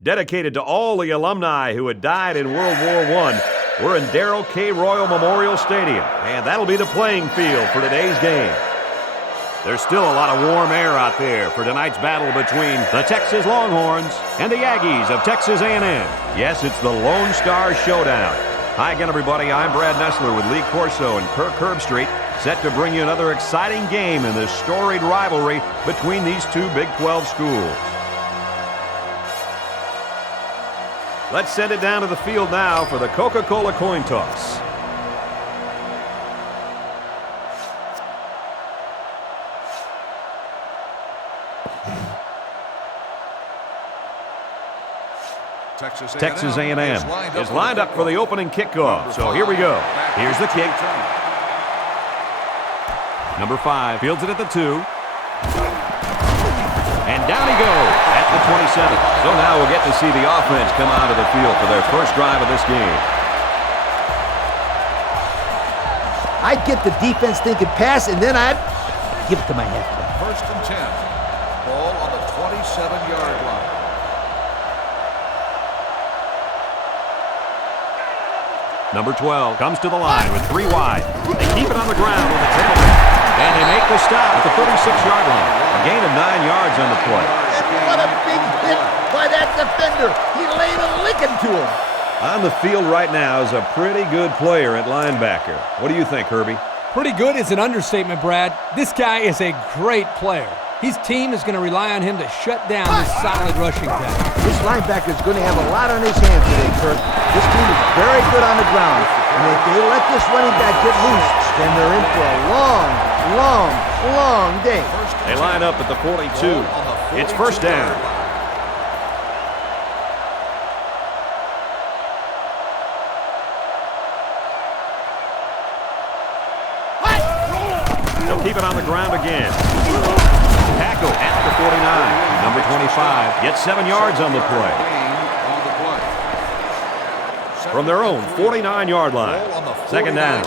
Dedicated to all the alumni who had died in World War I, we're in Darrell K. Royal Memorial Stadium, and that'll be the playing field for today's game. There's still a lot of warm air out there for tonight's battle between the Texas Longhorns and the Aggies of Texas A&M. Yes, it's the Lone Star Showdown. Hi again, everybody. I'm Brad Nessler with Lee Corso and Kirk Herbstreit, set to bring you another exciting game in this storied rivalry between these two Big 12 schools. Let's send it down to the field now for the Coca-Cola coin toss. Texas A&M is lined up for the opening kickoff. So here we go. Here's the kick. Number 5 fields it at the 2. And down he goes at the 27. So now we'll get to see the offense come out of the field for their first drive of this game. I'd get the defense thinking pass, and then I'd give it to my halfback. First and 10. Ball on the 27-yard line. Number 12 comes to the line with 3 wide. They keep it on the ground with the tailback. And they make the stop at the 36-yard line. A gain of 9 yards on the play. And what a big hit by that defender. He laid a licking to him. On the field right now is a pretty good player at linebacker. What do you think, Herbie? Pretty good is an understatement, Brad. This guy is a great player. His team is going to rely on him to shut down this solid rushing attack. This linebacker is going to have a lot on his hands today, Kirk. This team is very good on the ground. And if they let this running back get loose, then they're in for a long day. They line up at the 42. It's first down. They'll keep it on the ground again. Tackle at the 49. Number 25 gets 7 yards on the play. From their own 49-yard line. Second down.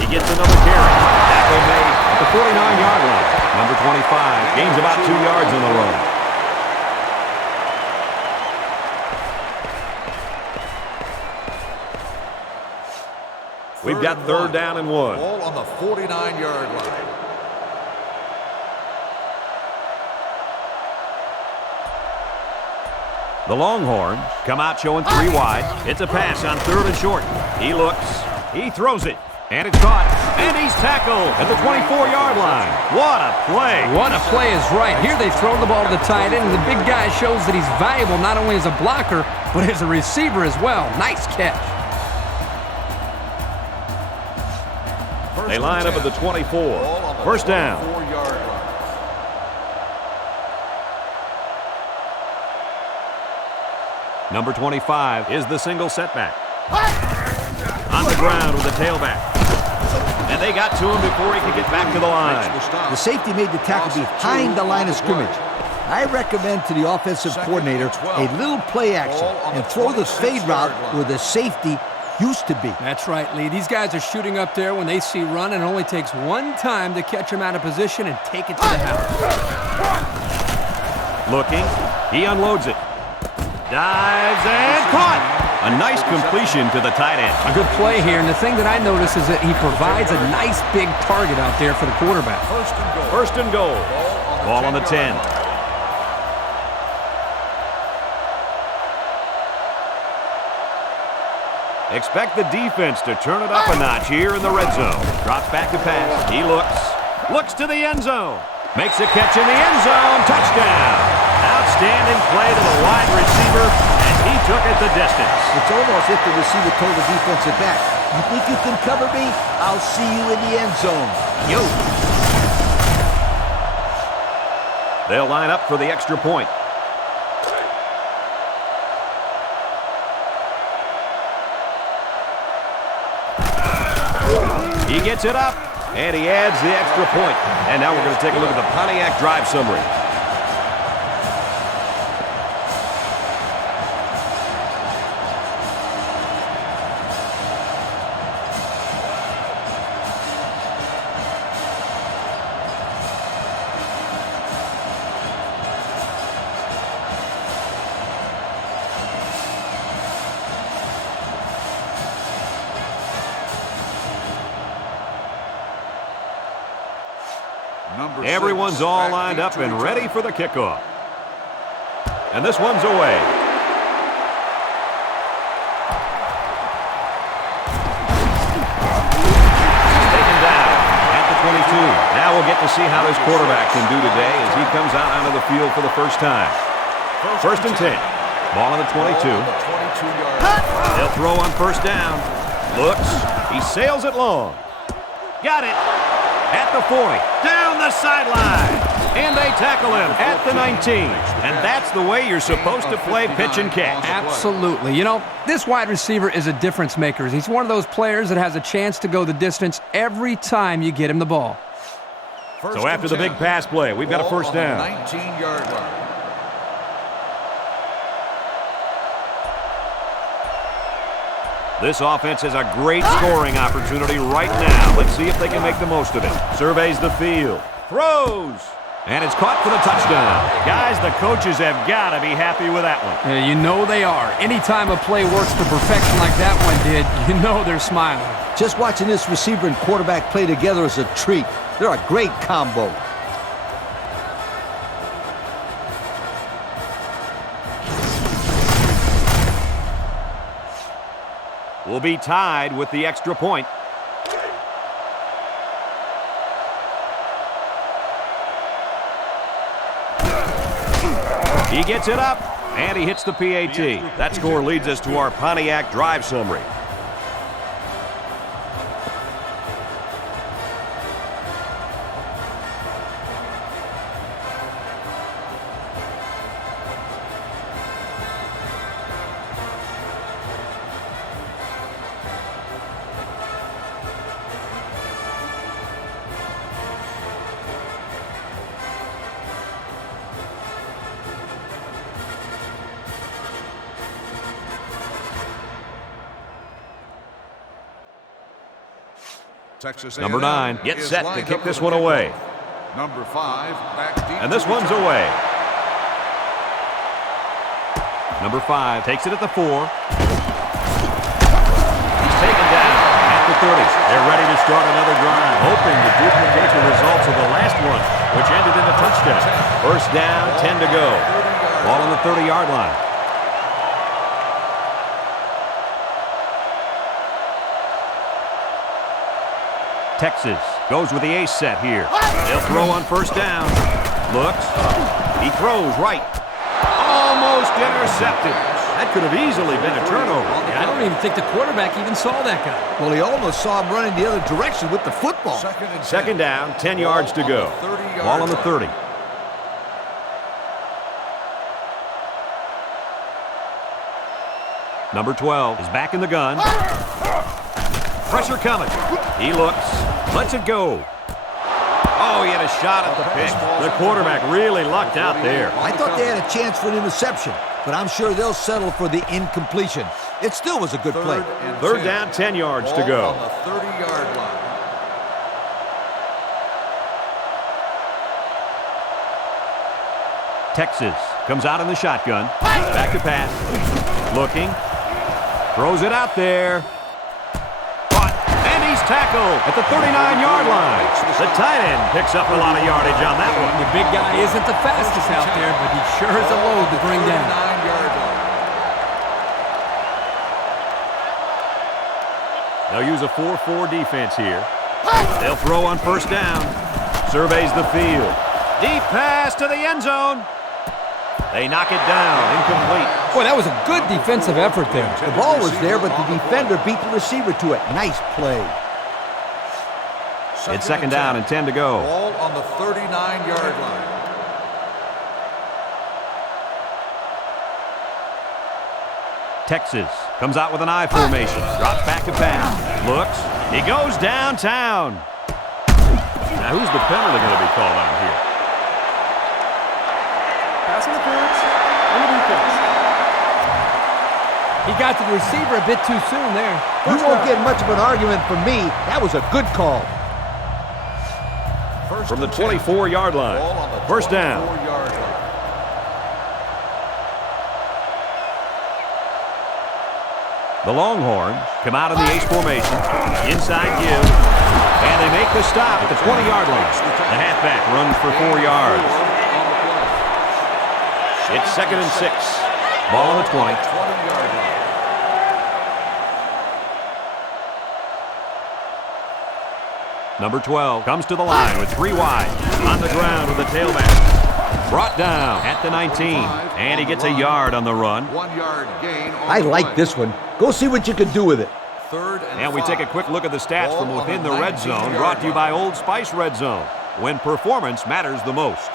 He gets another carry. Tackle made at the 49-yard line. Number 25 gains about 2 yards on the run. We've got third down and 1. Ball on the 49-yard line. The Longhorns come out showing 3 wide. It's a pass on 3rd and short. He looks. He throws it. And it's caught. And he's tackled at the 24-yard line. What a play. What a play is right. Here they've thrown the ball to the tight end, and the big guy shows that he's valuable not only as a blocker, but as a receiver as well. Nice catch. They line up at the 24. First down. Number 25 is the single setback. On the ground with the tailback. And they got to him before he could get back to the line. The safety made the tackle behind the line of scrimmage. I recommend to the offensive coordinator a little play action and throw the fade route where the safety used to be. That's right, Lee. These guys are shooting up there when they see run, and it only takes one time to catch him out of position and take it to the house. Looking. He unloads it. Dives and caught. A nice completion to the tight end. A good play here, and the thing that I notice is that he provides a nice big target out there for the quarterback. First and goal. Ball on the 10. Expect the defense to turn it up a notch here in the red zone. Drops back to pass. He looks to the end zone. Makes a catch in the end zone. Touchdown. Outstanding play to the wide receiver, and he took it the distance. It's almost if the receiver told the defensive back, "You think you can cover me? I'll see you in the end zone." Yo. They'll line up for the extra point. He gets it up, and he adds the extra point. And now we're going to take a look at the Pontiac drive summary. Everyone's all lined up and ready for the kickoff. And this one's away. Taken down at the 22. Now we'll get to see how this quarterback can do today as he comes out onto the field for the first time. First and 10. Ball on the 22. They'll throw on first down. Looks. He sails it long. Got it. At the 40. Down the sideline. And they tackle him at the 19. And that's the way you're supposed to play pitch and catch. Absolutely. You know, this wide receiver is a difference maker. He's one of those players that has a chance to go the distance every time you get him the ball. So after the big pass play, we've got a first down. 19-yard line. This offense has a great scoring opportunity right now. Let's see if they can make the most of it. Surveys the field. Throws. And it's caught for the touchdown. Guys, the coaches have got to be happy with that one. You know they are. Anytime a play works to perfection like that one did, you know they're smiling. Just watching this receiver and quarterback play together is a treat. They're a great combo. Will be tied with the extra point. He gets it up, and he hits the PAT. That score leads us to our Pontiac drive summary. Texas Number 9 gets set to kick this one away. Number 5 back deep. And this one's away. Number 5 takes it at the 4. He's taken down at the 30. They're ready to start another drive, hoping to duplicate the results of the last one, which ended in a touchdown. First down, 10 to go. Ball on the 30-yard line. Texas goes with the ace set here. They'll throw on first down. Looks. He throws right. Almost intercepted. That could have easily been a turnover. I don't even think the quarterback even saw that guy. Well, he almost saw him running the other direction with the football. Second down, 10 yards to go. Ball on the 30. Number 12 is back in the gun. Pressure coming. He looks. Lets it go. Oh, he had a shot at the pitch. The quarterback really lucked out there. I thought they had a chance for an interception, but I'm sure they'll settle for the incompletion. It still was a good play. Third down, 10 yards to go. On the 30-yard line. Texas comes out in the shotgun. Back to pass. Looking. Throws it out there. Tackled at the 39-yard line. The tight end picks up a lot of yardage on that one. The big guy isn't the fastest out there, but he sure is a load to bring down. They'll use a 4-4 defense here. They'll throw on first down. Surveys the field. Deep pass to the end zone. They knock it down. Incomplete. Boy, that was a good defensive effort there. The ball was there, but the defender beat the receiver to it. Nice play. It's second down and 10 to go. Ball on the 39-yard line. Texas comes out with an I formation. Drops back to pass. Looks. He goes downtown. Now, who's the penalty going to be called on here? Pass interference on the defense. He got to the receiver a bit too soon there. You won't get much of an argument from me. That was a good call. From the 24-yard line. First down. The Longhorns come out in the ace formation. Inside give. And they make the stop at the 20-yard line. The halfback runs for 4 yards. It's 2nd and 6. Ball on the 20. 20-yard line. Number 12 comes to the line with 3 wide. On the ground with the tailback. Brought down at the 19. And he gets a yard on the run. 1-yard gain on I the like play. this one. Go see what you can do with it. 3rd And we take a quick look at the stats Ball from on within the the red 19-yard zone, brought to you by line. Old Spice Red Zone, when performance matters the most.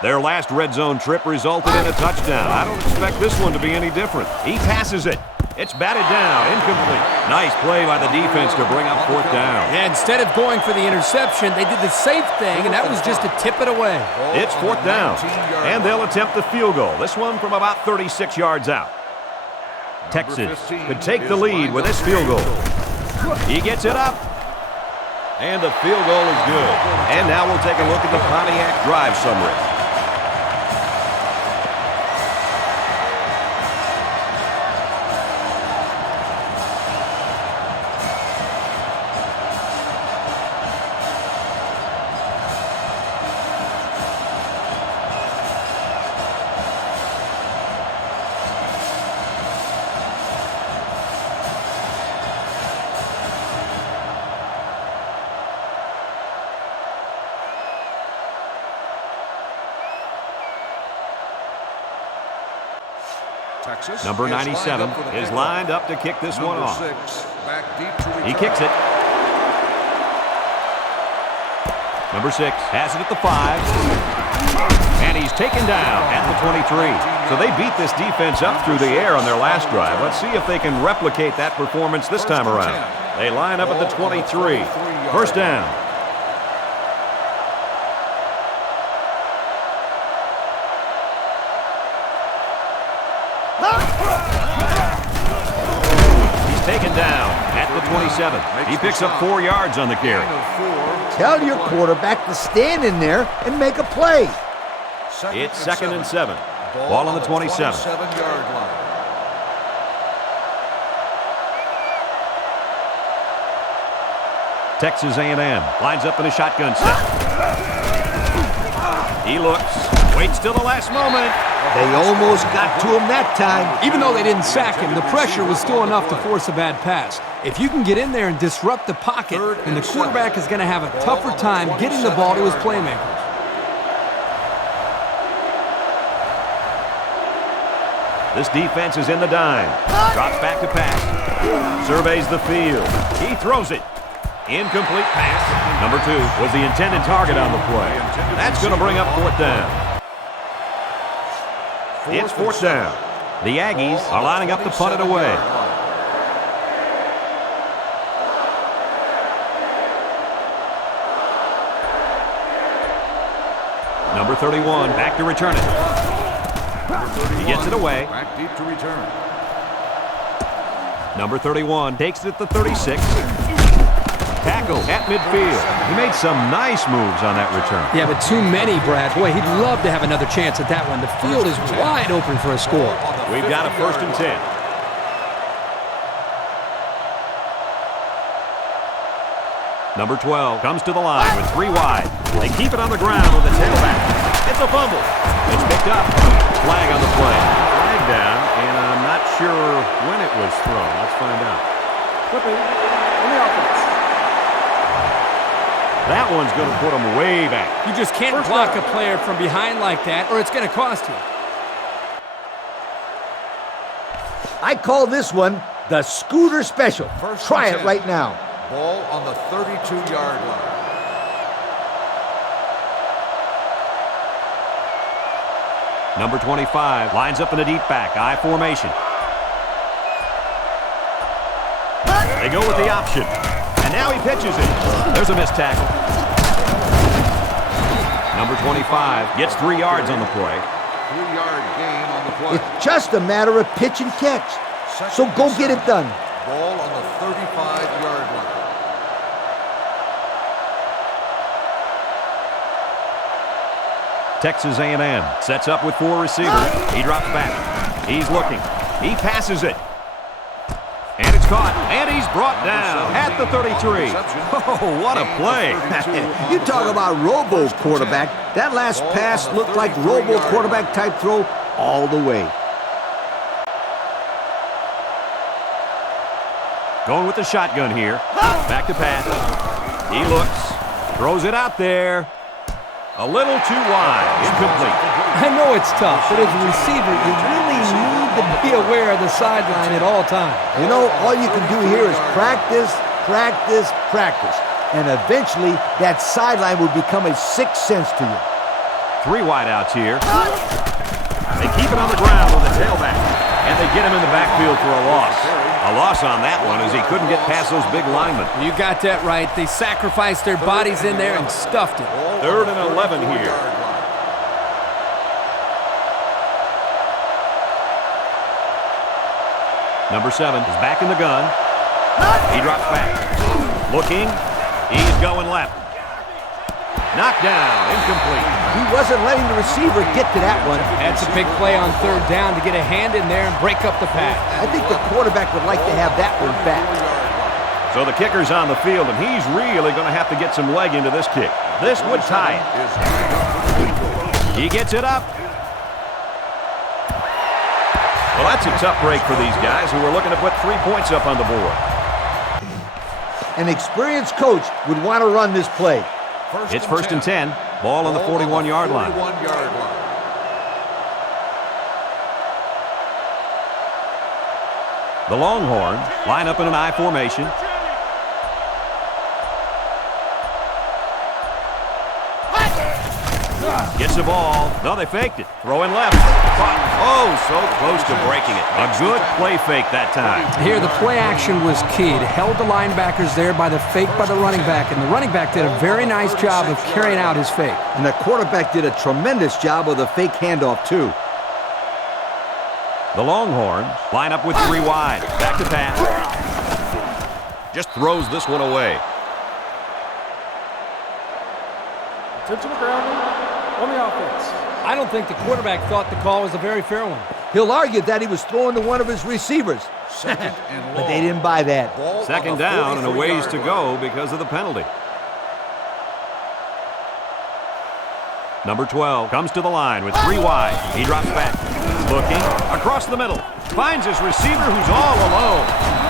Their last red zone trip resulted in a touchdown. I don't expect this one to be any different. He passes it. It's batted down, incomplete. Nice play by the defense to bring up 4th down. Yeah, instead of going for the interception, they did the safe thing, and that was just to tip it away. It's 4th down, and they'll attempt the field goal. This one from about 36 yards out. Texas could take the lead with this field goal. He gets it up, and the field goal is good. And now we'll take a look at the Pontiac drive summary. Texas Number 97 is lined up to kick this one off. 6, back deep to return. He kicks it. Number 6 has it at the 5. And he's taken down at the 23. So they beat this defense up through the air on their last drive. Let's see if they can replicate that performance this time around. They line up at the 23. 1st down. He's taken down at the 27. He picks up 4 yards on the carry. Tell your quarterback to stand in there and make a play. It's 2nd and 7. Ball on the 27. 27-yard line. Texas A&M lines up in a shotgun set. He looks, waits till the last moment. They almost got to him that time. Even though they didn't sack him, the pressure was still enough to force a bad pass. If you can get in there and disrupt the pocket, then the quarterback is going to have a tougher time getting the ball to his playmakers. This defense is in the dime. Drops back to pass. Surveys the field. He throws it. Incomplete pass. Number 2 was the intended target on the play. That's going to bring up 4th down. It's 4th down. The Aggies are lining up to punt it away. Number 31 back to return it. He gets it away. Back deep to return. Number 31 takes it at the 36. Tackle at midfield. He made some nice moves on that return. Yeah, but too many, Brad. Boy, he'd love to have another chance at that one. The field is wide open for a score. We've got a 1st and 10. Number 12 comes to the line with 3 wide. They keep it on the ground with the tailback. It's a fumble. It's picked up. Flag on the play. Flag down, and I'm not sure when it was thrown. Let's find out. Flipping on the offense. That one's going to put him way back. You just can't block a player from behind like that, or it's going to cost you. I call this one the Scooter Special. Try it right now. Ball on the 32-yard line. Number 25 lines up in a deep back, I formation. They go with the option. And now he pitches it. There's a missed tackle. Number 25 gets 3 yards on the play. 3-yard gain on the play. It's just a matter of pitch and catch. So go get it done. Ball on the 35-yard line. Texas A&M sets up with 4 receivers. He drops back. He's looking. He passes it. And it's caught, and he's brought down at the 33. Oh, what a play. You talk about robo quarterback. That last pass looked like robo quarterback type throw all the way. Going with the shotgun here. Back to pass. He looks. Throws it out there. A little too wide. Incomplete. I know it's tough, but as a receiver, you really need to be aware of the sideline at all times. You know, all you can do here is practice, practice, practice. And eventually, that sideline will become a sixth sense to you. 3 wideouts here. They keep it on the ground with the tailback. And they get him in the backfield for a loss. A loss on that one as he couldn't get past those big linemen. You got that right. They sacrificed their bodies in there and stuffed it. 3rd and 11 here. Number 7 is back in the gun. He drops back. Looking. He's going left. Knocked down. Incomplete. He wasn't letting the receiver get to that one. That's a big play on 3rd down to get a hand in there and break up the pass. I think the quarterback would like to have that one back. So the kicker's on the field, and he's really going to have to get some leg into this kick. This would tie it. He gets it up. Well, that's a tough break for these guys who are looking to put 3 points up on the board. An experienced coach would want to run this play. It's 1st and 10. Ball on the 41-yard line. The Longhorns line up in an I formation. Gets the ball. No, they faked it. Throwing left. Caught. Oh, so close to breaking it. A good play fake that time. Here, the play action was key. It held the linebackers there by the fake by the running back, and the running back did a very nice job of carrying out his fake. And the quarterback did a tremendous job of the fake handoff, too. The Longhorns line up with 3 wide. Back to pass. Just throws this one away. Attention to grounding on the offense. I don't think the quarterback thought the call was a very fair one. He'll argue that he was throwing to one of his receivers. But they didn't buy that. 2nd down and a ways to go because of the penalty. Number 12 comes to the line with 3 wide. He drops back. Looking across the middle. Finds his receiver who's all alone.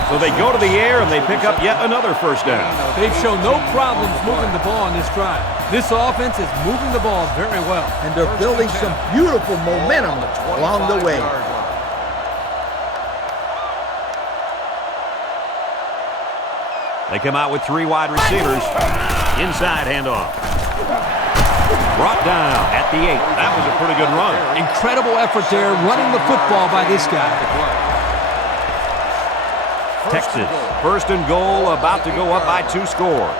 So they go to the air and they pick up yet another 1st down. They've shown no problems moving the ball on this drive. This offense is moving the ball very well. And they're building some beautiful momentum along the way. They come out with 3 wide receivers. Inside handoff. Brought down at the 8. That was a pretty good run. Incredible effort there running the football by this guy. Texas, 1st and goal, about to go up by 2 scores.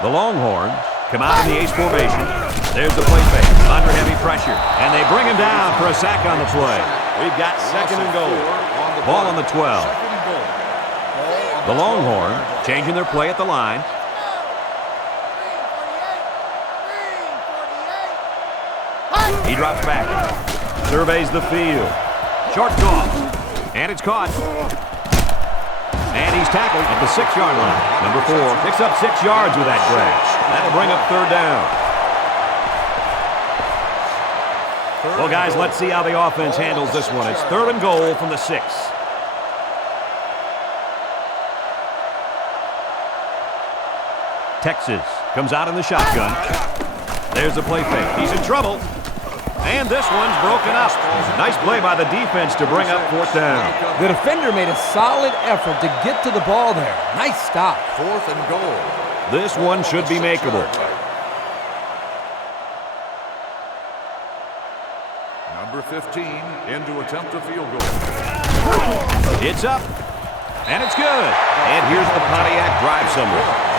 The Longhorns come out in the ace formation. There's the play fake, under heavy pressure, and they bring him down for a sack on the play. We've got 2nd and goal. Ball on the 12. The Longhorns changing their play at the line. He drops back, surveys the field. Short toss, and it's caught. And he's tackled at the 6-yard line. Number 4 picks up 6 yards with that grab. That'll bring up 3rd down. Well, guys, let's see how the offense handles this one. It's 3rd and goal from the 6. Texas comes out in the shotgun. There's the play fake. He's in trouble. And this one's broken up. Nice play by the defense to bring up 4th down. The defender made a solid effort to get to the ball there. Nice stop. 4th and goal. This one should be makeable. Number 15 in to attempt a field goal. It's up. And it's good. And here's the Pontiac drive somewhere.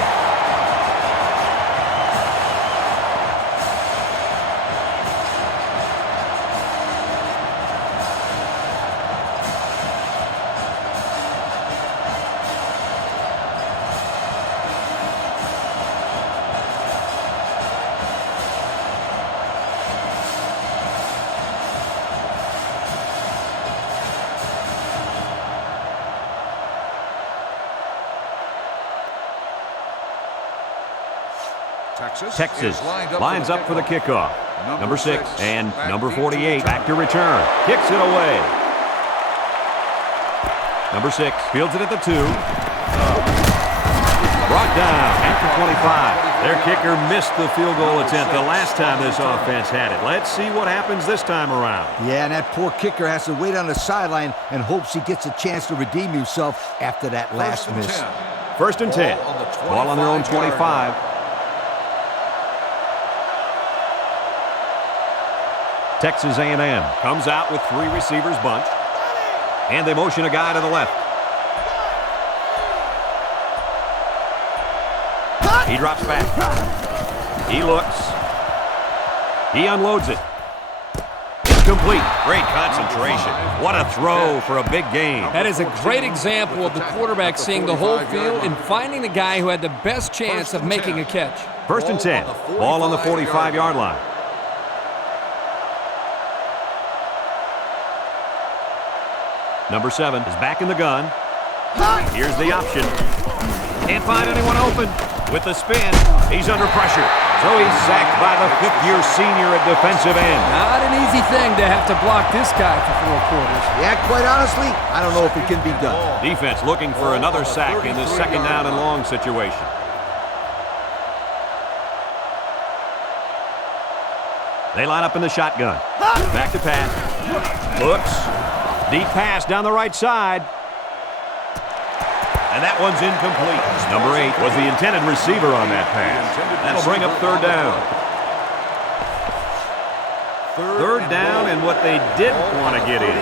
Texas lines up for the kickoff. Number 6 and number 48 back to return. Kicks it away. Number 6 fields it at the 2. Brought down after 25. Their kicker missed the field goal attempt the last time this offense had it. Let's see what happens this time around. Yeah, and that poor kicker has to wait on the sideline and hopes he gets a chance to redeem himself after that last miss. First and 10. Ball on their own 25. Texas A&M comes out with 3 receivers bunched. And they motion a guy to the left. He drops back. He looks. He unloads it. It's complete. Great concentration. What a throw for a big game. That is a great example of the quarterback seeing the whole field and finding the guy who had the best chance of making a catch. First and 10. Ball on the 45-yard line. Number 7 is back in the gun. Here's the option. Can't find anyone open. With the spin, he's under pressure. So he's sacked by the 5th-year senior at defensive end. Not an easy thing to have to block this guy for 4 quarters. Yeah, quite honestly, I don't know if it can be done. Defense looking for another sack in this second down and long situation. They line up in the shotgun. Back to pass. Looks. Deep pass down the right side. And that one's incomplete. Number 8 was the intended receiver on that pass. That'll bring up third down. Third down and what they didn't want to get in.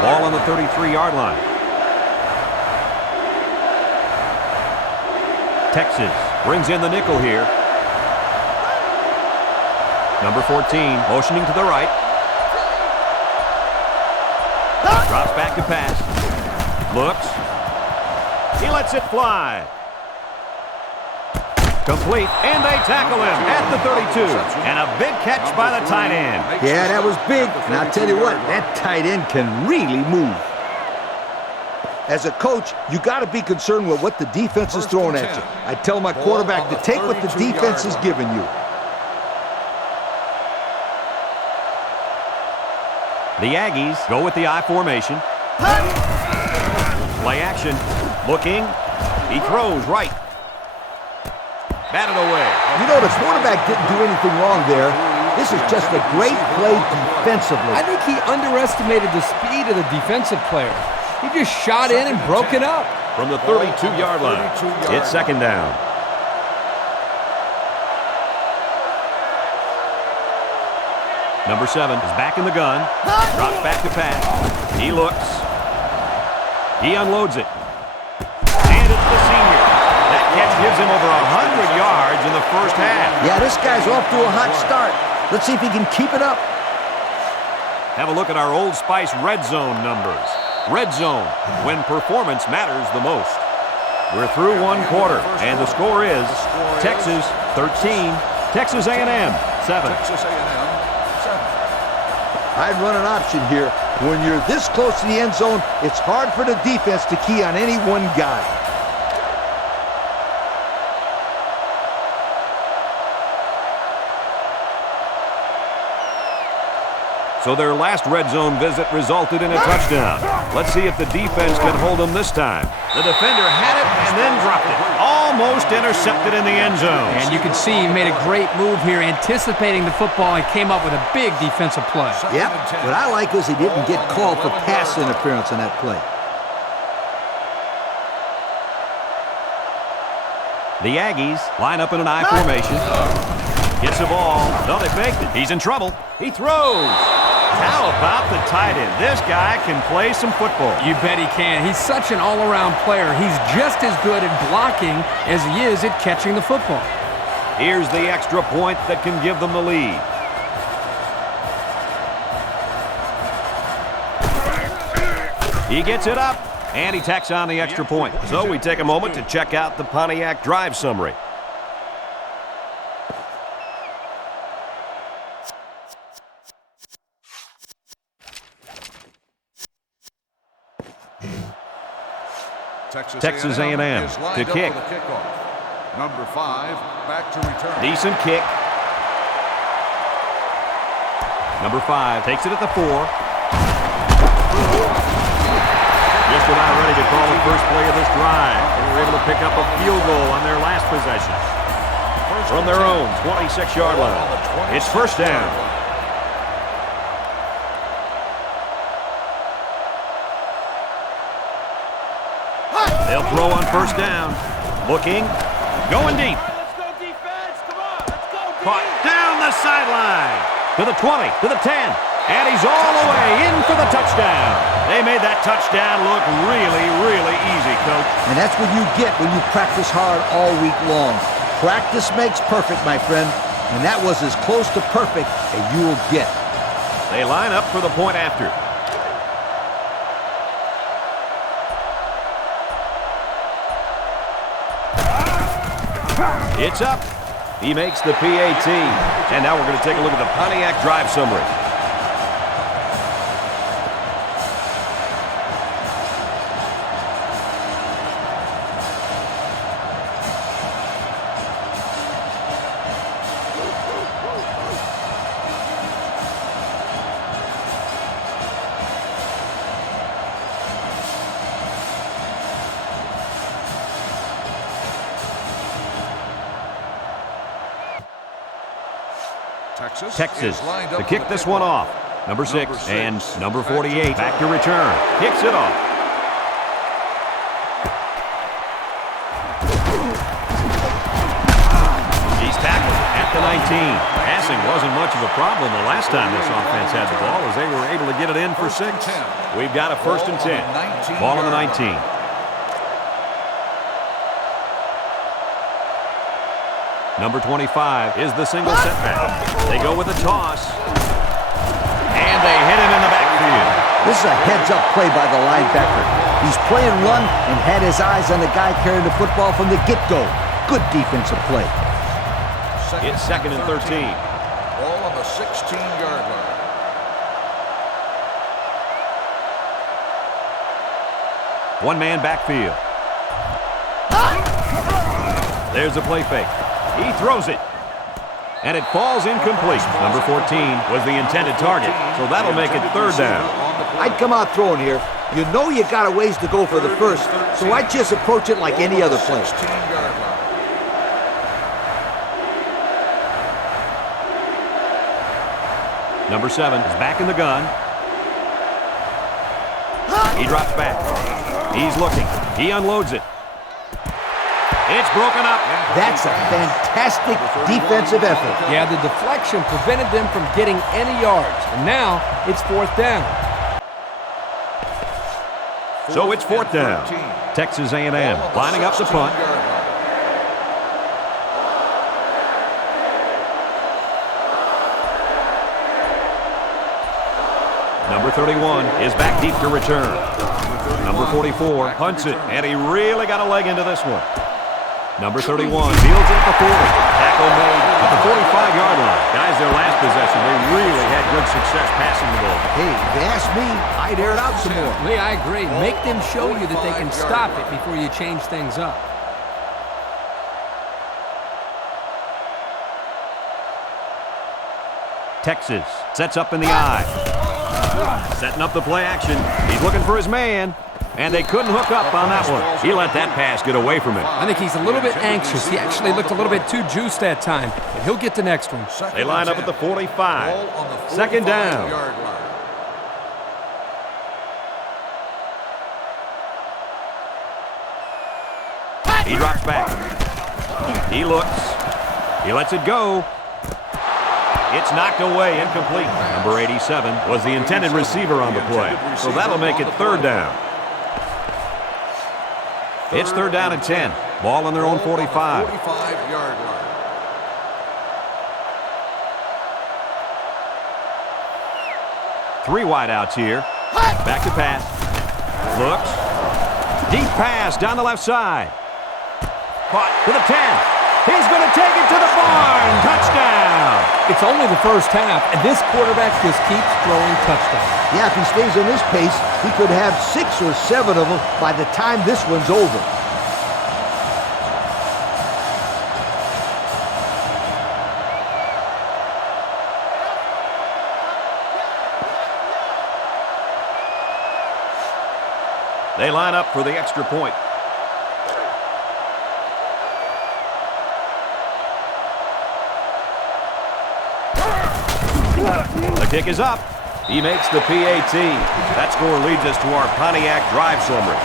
Ball on the 33-yard line. Texas brings in the nickel here. Number 14 motioning to the right. Drops back to pass. Looks. He lets it fly. Complete, and they tackle him at the 32. And a big catch by the tight end. Yeah, that was big. And I'll tell you what, that tight end can really move. As a coach, you got to be concerned with what the defense is throwing at you. I tell my quarterback to take what the defense is giving you. The Aggies go with the I formation. Play action. Looking. He throws right. Batted away. You know, the quarterback didn't do anything wrong there. This is just a great play defensively. I think he underestimated the speed of the defensive player. He just shot in and broke it up. From the 32-yard line, it's second down. Number 7 is back in the gun. Drops back to pass. He looks. He unloads it. And it's the senior. That catch gives him over 100 yards in the first half. Yeah, this guy's off to a hot start. Let's see if he can keep it up. Have a look at our Old Spice red zone numbers. Red zone, when performance matters the most. We're through 1 quarter, and the score is Texas 13, Texas A&M 7. I'd run an option here. When you're this close to the end zone, it's hard for the defense to key on any one guy. So their last red zone visit resulted in a touchdown. Let's see if the defense can hold them this time. The defender had it and then dropped it. Almost intercepted in the end zone. And you can see he made a great move here, anticipating the football and came up with a big defensive play. Yep. What I like is he didn't get called for pass interference on that play. The Aggies line up in an I formation. Gets the ball. No, they faked it. He's in trouble. He throws. How about the tight end? This guy can play some football. You bet he can. He's such an all-around player. He's just as good at blocking as he is at catching the football. Here's the extra point that can give them the lead. He gets it up, and he tacks on the extra point. So we take a moment to check out the Pontiac drive summary. Texas A&M to kick. Number 5, back to return. Decent kick. Number 5 takes it at the 4. Just about ready to call the first play of this drive. They were able to pick up a field goal on their last possession. From their own 26-yard line. It's first down. They'll throw on first down. Looking. Going deep. Let's go defense. Come on. Let's go. Caught down the sideline. To the 20, to the 10. And he's all the way in for the touchdown. They made that touchdown look really, really easy, Coach. And that's what you get when you practice hard all week long. Practice makes perfect, my friend. And that was as close to perfect as you will get. They line up for the point after. It's up. He makes the PAT. And now we're going to take a look at the Pontiac drive summary. Texas to kick this one off. Number 6 and number 48 back to return. Kicks it off. He's tackled at the 19. Passing wasn't much of a problem the last time this offense had the ball as they were able to get it in for 6. We've got a first and 10. Ball on the 19. Number 25 is the single setback. They go with a toss. And they hit him in the backfield. This is a heads-up play by the linebacker. He's playing run and had his eyes on the guy carrying the football from the get-go. Good defensive play. It's second and 13. Ball on the 16-yard line. One-man backfield. There's a play fake. He throws it. And it falls incomplete. Number 14 was the intended target, so that'll make it third down. I'd come out throwing here. You know you got a ways to go for the first, so I just approach it like any other play. Number 7 is back in the gun. He drops back. He's looking. He unloads it. It's broken up. That's a fantastic defensive effort. Yeah, the deflection prevented them from getting any yards. And now it's fourth down. So it's fourth down. Texas A&M lining up the punt. Number 31 is back deep to return. Number 44 punts it, and he really got a leg into this one. Number 31 fields it at the 40. Tackle made at the 45-yard line. Guys, their last possession, they really had good success passing the ball. Hey, if they ask me, I'd air it out some more. Lee, I agree. Make them show you that they can stop it before you change things up. Texas sets up in the eye. Setting up the play action. He's looking for his man. And they couldn't hook up on that one. He let that pass get away from him. I think he's a little bit anxious. He actually looked a little bit too juiced that time. But he'll get the next one. They line up at the 45. Second down. He drops back. He looks. He lets it go. It's knocked away, incomplete. Number 87 was the intended receiver on the play. So that'll make it third down. It's third down and 10. Ball on their own 45. 45-yard line. Three wideouts here. Back to pass. Looks. Deep pass down the left side. Caught to the 10. He's going to take it to the barn. Touchdown. It's only the first half, and this quarterback just keeps throwing touchdowns. Yeah, if he stays on this pace, he could have 6 or 7 of them by the time this one's over. They line up for the extra point. The kick is up. He makes the PAT. That score leads us to our Pontiac drive summary.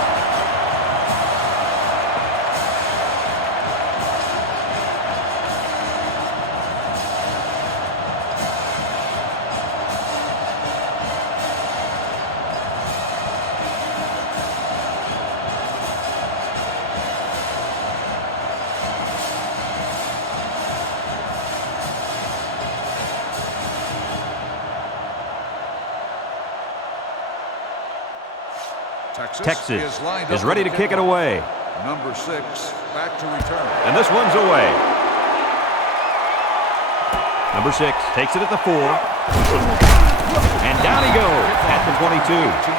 Texas is ready to kick it away. Number 6, back to return. And this one's away. Number 6 takes it at the 4. And down he goes at the 22.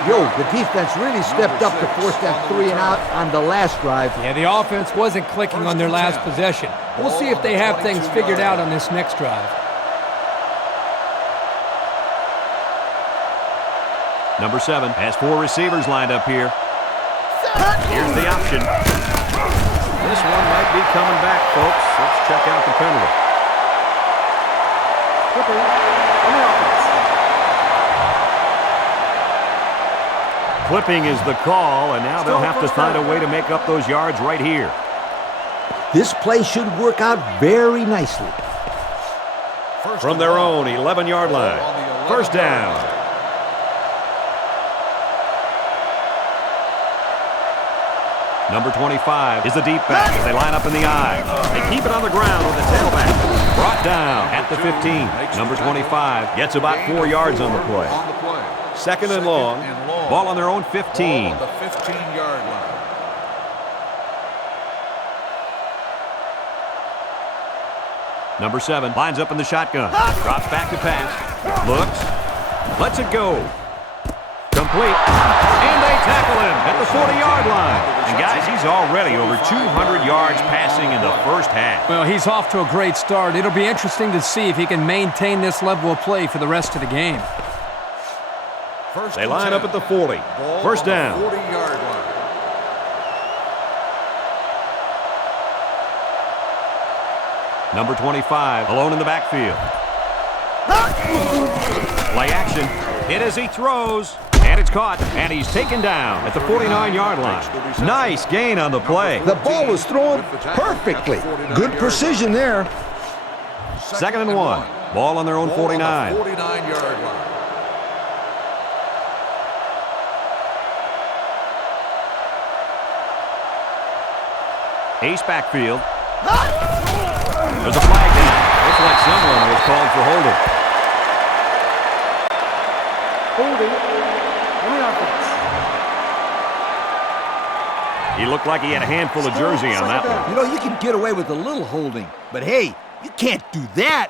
Yo, the defense really stepped up to force that 3 and out on the last drive. Yeah, the offense wasn't clicking on their last possession. We'll see if they have things figured out on this next drive. Number 7 has 4 receivers lined up here. Here's the option. This one might be coming back, folks. Let's check out the penalty. Clipping is the call, and now they'll have to find a way to make up those yards right here. This play should work out very nicely. From their own 11-yard line. First down. Number 25 is the deep back as they line up in the I. They keep it on the ground with the tailback. Brought down at the 15. Number 25 gets about 4 yards on the play. Second and long. Ball on their own 15. On the 15-yard line. Number 7 lines up in the shotgun. Drops back to pass. Looks. Lets it go. Complete. And they tackle him at the 40-yard line. And guys, he's already over 200 yards passing in the first half. Well, he's off to a great start. It'll be interesting to see if he can maintain this level of play for the rest of the game. They line up at the 40. First down. 40-yard line. Number 25 alone in the backfield. Play action. Hit as he throws. And it's caught, and he's taken down at the 49-yard line. Nice gain on the play. The ball was thrown perfectly. Good precision there. Second and 1. Ball on their own 49. 49-yard line. Ace backfield. There's a flag down. Looks like someone was called for holding. Holding. He looked like he had a handful of jersey on that one. You know, you can get away with a little holding, but hey, you can't do that.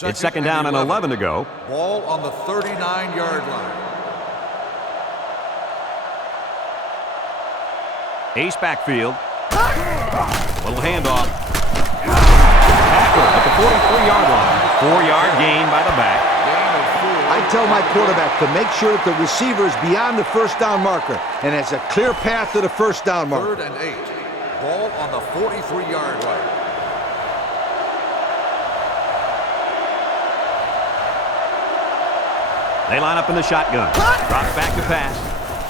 It's second down and 11 to go. Ball on the 39-yard line. Ace backfield. Little handoff. Tackle at the 43-yard line. 4-yard gain by the back. I tell my quarterback to make sure that the receiver is beyond the first down marker and has a clear path to the first down marker. 3rd and 8. Ball on the 43-yard line. They line up in the shotgun. Drops back to pass.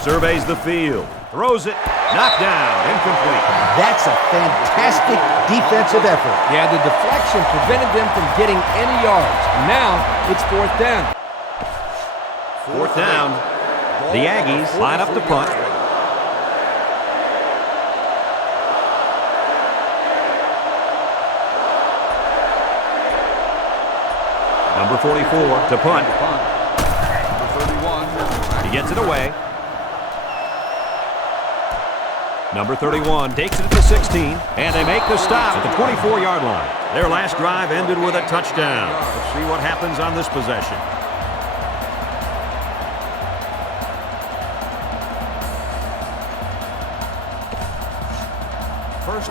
Surveys the field. Throws it. Knocked down. Incomplete. That's a fantastic defensive effort. Yeah, the deflection prevented them from getting any yards. Now it's 4th down. 4th down. The Aggies line up to punt. Number 44 to punt. Number 31. He gets it away. Number 31 takes it at the 16, and they make the stop at the 24-yard line. Their last drive ended with a touchdown. Let's see what happens on this possession.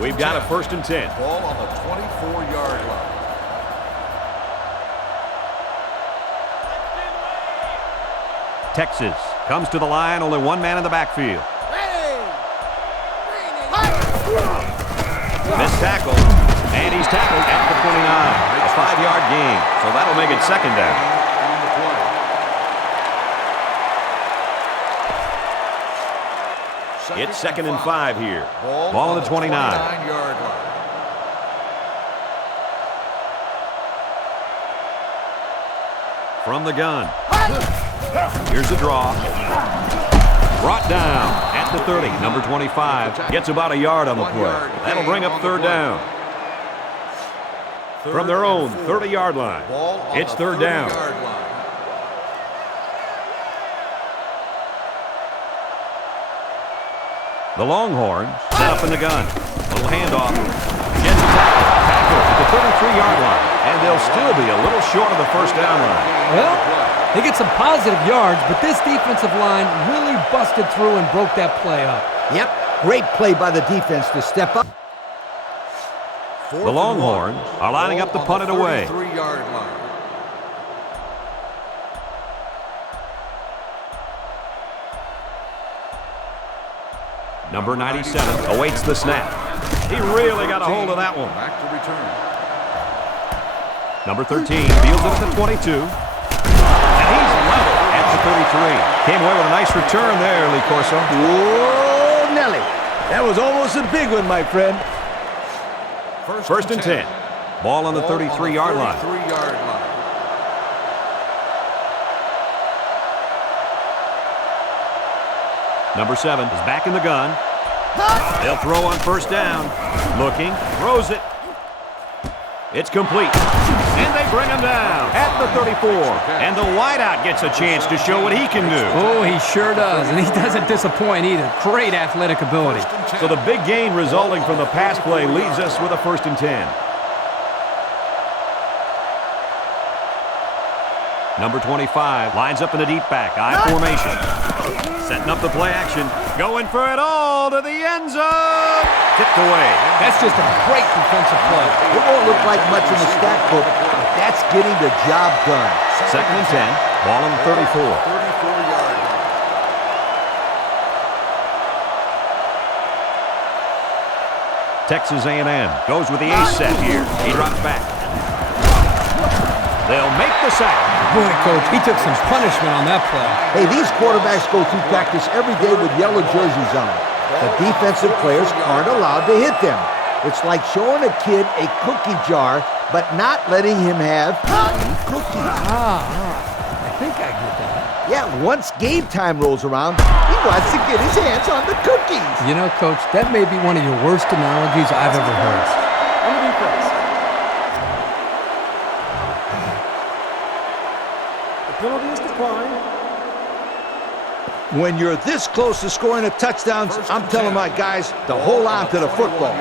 We've got a 1st and 10. Ball on the 24-yard line. Texas Comes to the line, only one man in the backfield. Missed tackle, and he's tackled at the 29. A 5-yard gain, so that'll make it second down. It's 2nd and 5 here. Ball on the 29-yard line. From the gun. Here's the draw. Brought down at the 30. Number 25 gets about a yard on the play. That'll bring up 3rd down. From their own 30-yard line, it's 3rd down. The Longhorns set up in the gun. Little handoff. Gets a tackle at the 33-yard line. And they'll still be a little short of the 1st down line. Well, they get some positive yards, but this defensive line really busted through and broke that play up. Yep, great play by the defense to step up. The Longhorns are lining up to punt it away. Number 97 awaits the snap. He really got a hold of that one. Back to return. Number 13 fields it at the 22. And he's level at the 33. Came away with a nice return there, Lee Corso. Whoa, Nelly. That was almost a big one, my friend. First and 10. Ball on the 33-yard line. Number 7 is back in the gun. They'll throw on 1st down. Looking, throws it. It's complete. And they bring him down at the 34. And the wideout gets a chance to show what he can do. Oh, he sure does. And he doesn't disappoint either. Great athletic ability. So the big gain resulting from the pass play leaves us with a 1st and 10. Number 25 lines up in the deep back. I formation. Setting up the play action. Going for it all to the end zone. Tipped away. That's just a great defensive play. It won't look like much in the stat book, but that's getting the job done. 2nd and 10. Ball on the 34. 34-yard line. Texas A&M goes with the ace set here. He drops back. They'll make the sack. Boy, Coach, he took some punishment on that play. Hey, these quarterbacks go through practice every day with yellow jerseys on. The defensive players aren't allowed to hit them. It's like showing a kid a cookie jar, but not letting him have any cookies. I think I get that. Yeah, once game time rolls around, he wants to get his hands on the cookies. You know, Coach, that may be one of your worst analogies I've ever heard. On the defense. The penalty is declined. When you're this close to scoring a touchdown, I'm telling my guys to hold on to the football.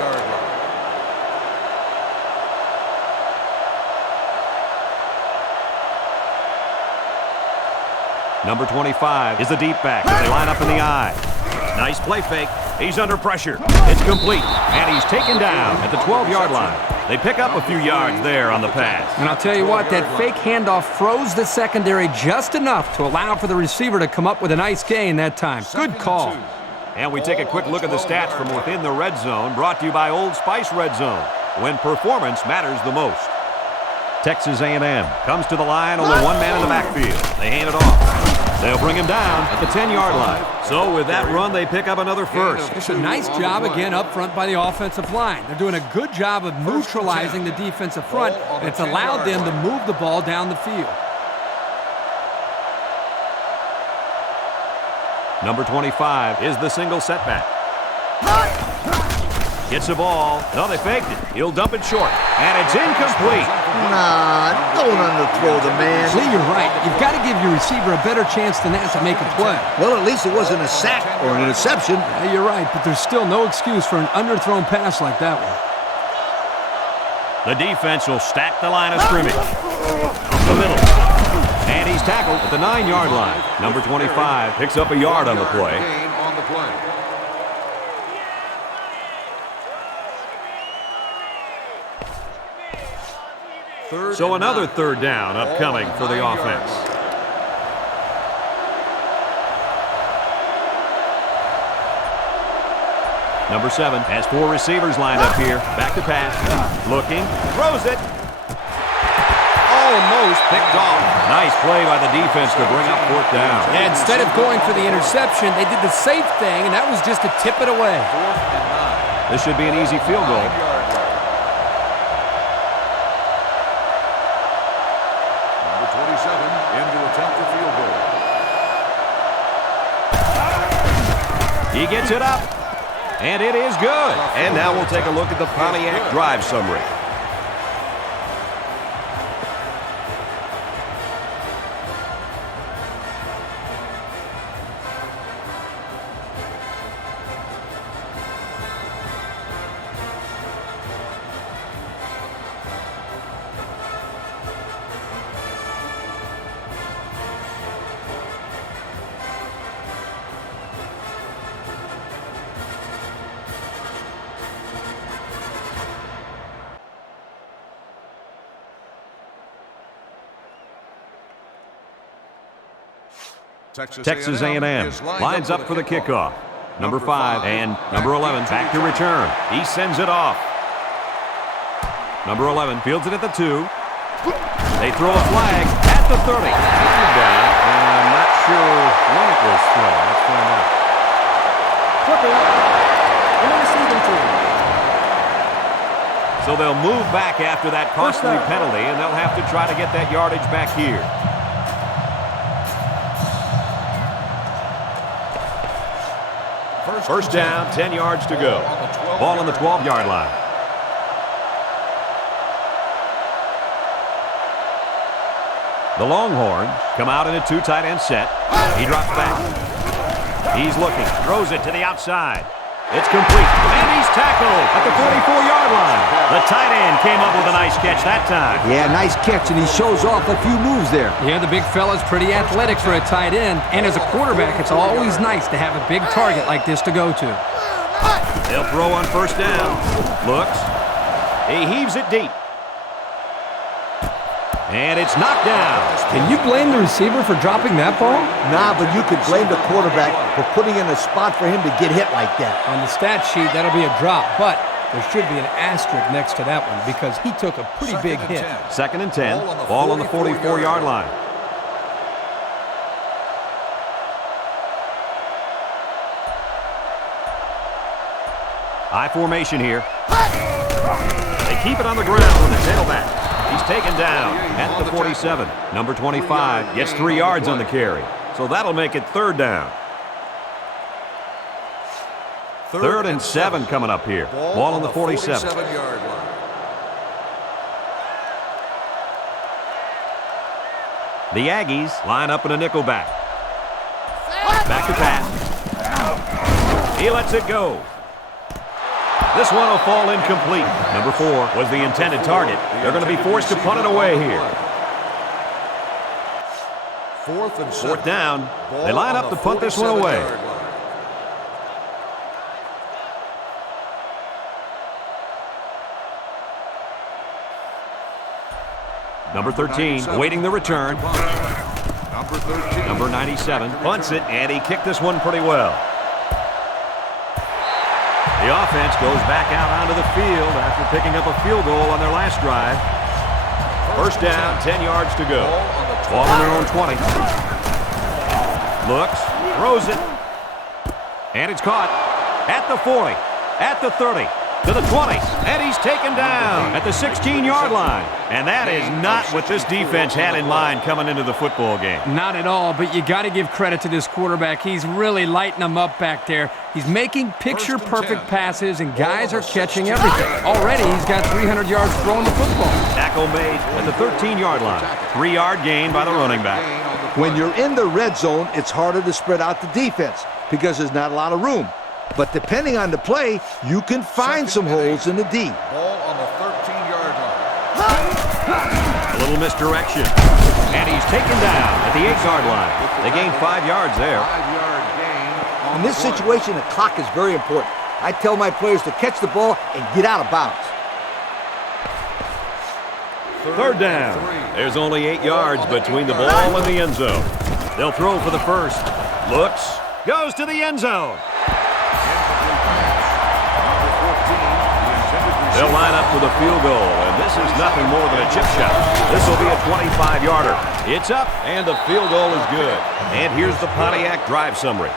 Number 25 is the deep back as they line up in the I. Nice play fake. He's under pressure. It's complete. And he's taken down at the 12-yard line. They pick up a few yards there on the pass. And I'll tell you what, that fake handoff froze the secondary just enough to allow for the receiver to come up with a nice gain that time. Good call. And we take a quick look at the stats from within the red zone, brought to you by Old Spice Red Zone, when performance matters the most. Texas A&M comes to the line, only one man in the backfield. They hand it off. They'll bring him down at the 10-yard line. So with that run, they pick up another first. It's a nice job again up front by the offensive line. They're doing a good job of neutralizing the defensive front, and it's allowed them to move the ball down the field. Number 25 is the single setback. Gets the ball. No, they faked it. He'll dump it short. And it's incomplete. Nah, don't underthrow the man. Lee, you're right. You've got to give your receiver a better chance than that to make a play. Well, at least it wasn't a sack or an interception. Yeah, you're right, but there's still no excuse for an underthrown pass like that one. The defense will stack the line of scrimmage. Up the middle. And he's tackled at the 9-yard line. Number 25 picks up a yard on the play. So another third down upcoming for the offense. Number 7 has 4 receivers lined up here. Back to pass. Looking. Throws it. Almost picked off. Nice play by the defense to bring up 4th down. Yeah, instead of going for the interception, they did the safe thing, and that was just to tip it away. 4th and 9. This should be an easy field goal. 9-yard line. Number 27 in to attempt the field goal. He gets it up. And it is good. And now we'll take a look at the Pontiac drive summary. Texas A&M lines up for the kickoff. Number 5 and number 11 back to return. He sends it off. Number 11 fields it at the 2. They throw a flag at the 30. I'm not sure when it was thrown. Let's find out. Flipping in the receiving team. So they'll move back after that costly penalty, and they'll have to try to get that yardage back here. First down, 10 yards to go. Ball on the 12-yard line. The Longhorns come out in a 2 tight end set. He drops back. He's looking, throws it to the outside. It's complete, and he's tackled at the 44-yard line. The tight end came up with a nice catch that time. Yeah, nice catch, and he shows off a few moves there. Yeah, the big fella's pretty athletic for a tight end, and as a quarterback, it's always nice to have a big target like this to go to. They'll throw on first down. Looks. He heaves it deep. And it's knocked down. Can you blame the receiver for dropping that ball? Nah, but you could blame the quarterback for putting in a spot for him to get hit like that. On the stat sheet, that'll be a drop, but there should be an asterisk next to that one because he took a pretty big hit. 2nd and 10. Ball on the 44-yard line. High formation here. They keep it on the ground with the tailback. He's taken down at the 47. Number 25 gets 3 yards on the carry. So that'll make it 3rd down. 3rd and 7 coming up here. Ball on the 47. 47-yard line. The Aggies line up in a nickel back. Back to pass. He lets it go. This one will fall incomplete. Number 4 was the intended target. They're going to be forced to punt it away here. 4th and 7. 4th down. They line up to punt this one away. Number 13 awaiting the return. Number 13. Number 97 punts it, and he kicked this one pretty well. The offense goes back out onto the field after picking up a field goal on their last drive. First down, 10 yards to go. Ball on their own 20. Looks, throws it, and it's caught at the 40, at the 30, to the 20, and he's taken down at the 16-yard line. And that is not what this defense had in mind coming into the football game. Not at all, but you got to give credit to this quarterback. He's really lighting them up back there. He's making picture-perfect passes, and guys are catching everything. Already, he's got 300 yards throwing the football. Tackle made at the 13-yard line. 3-yard gain by the running back. When you're in the red zone, it's harder to spread out the defense because there's not a lot of room. But depending on the play, you can find some holes in the D. Ball on the 13-yard line. A little misdirection. And he's taken down at the 8-yard line. They gained 5 yards there. 5-yard gain. In this situation, the clock is very important. I tell my players to catch the ball and get out of bounds. 3rd down. There's only 8 yards between the ball and the end zone. They'll throw for the first. Looks. Goes to the end zone. They'll line up for the field goal, and this is nothing more than a chip shot. This will be a 25-yarder. It's up, and the field goal is good. And here's the Pontiac drive summary.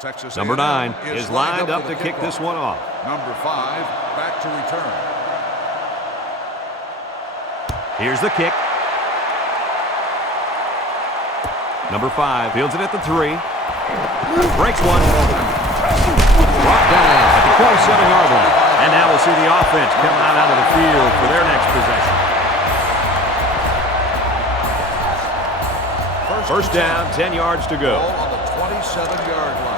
Texas Number 9 A&M is lined up to kick this one off. Number 5 back to return. Here's the kick. Number 5 fields it at the 3. Breaks one. Brought down at the 27-yard line. And now we'll see the offense come out onto the field for their next possession. First down, 10 yards to go. Ball on the 27-yard line.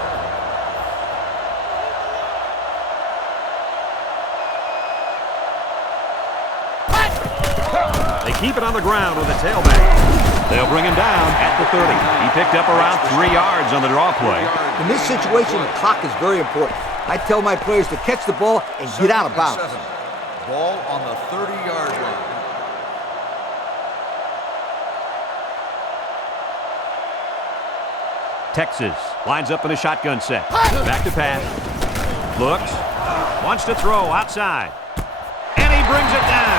They keep it on the ground with a tailback. They'll bring him down at the 30. He picked up around 3 yards on the draw play. In this situation, the clock is very important. I tell my players to catch the ball and get out of bounds. Ball on the 30-yard line. Texas lines up in a shotgun set. Back to pass. Looks. Wants to throw outside. And he brings it down.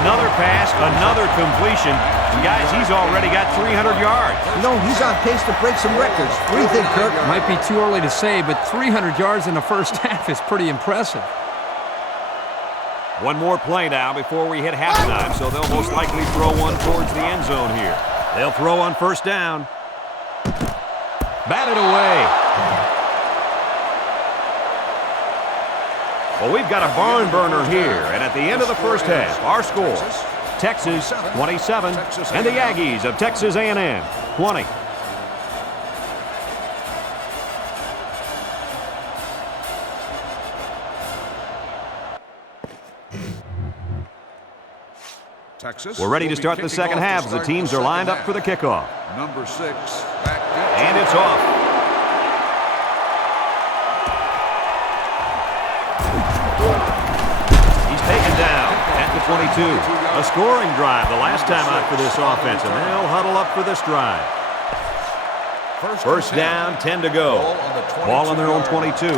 Another pass, another completion. And guys, he's already got 300 yards. You know, he's on pace to break some records. What do you think, Kirk? Might be too early to say, but 300 yards in the first half is pretty impressive. One more play now before we hit halftime, so they'll most likely throw one towards the end zone here. They'll throw on first down. Batted away. Well, we've got a barn burner here, and at the end of the first half, our score, Texas 27, and the Aggies of Texas A&M 20. Texas. We're ready to start the second half as the teams are lined up for the kickoff. Number 6 back deep. And it's off. Taken down at the 22. A scoring drive the last time out for this offense, and they'll huddle up for this drive. First down, 10 to go. Ball on their own 22.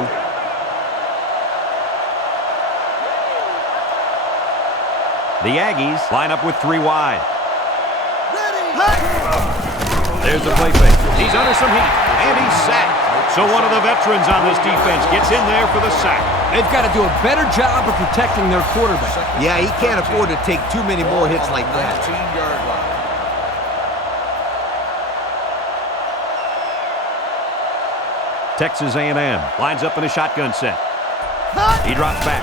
The Aggies line up with 3 wide. There's the play fake. He's under some heat, and he's sacked. So one of the veterans on this defense gets in there for the sack. They've got to do a better job of protecting their quarterback. Yeah, he can't afford to take too many more hits like that. 19-yard line. Texas A&M lines up in a shotgun set. He drops back.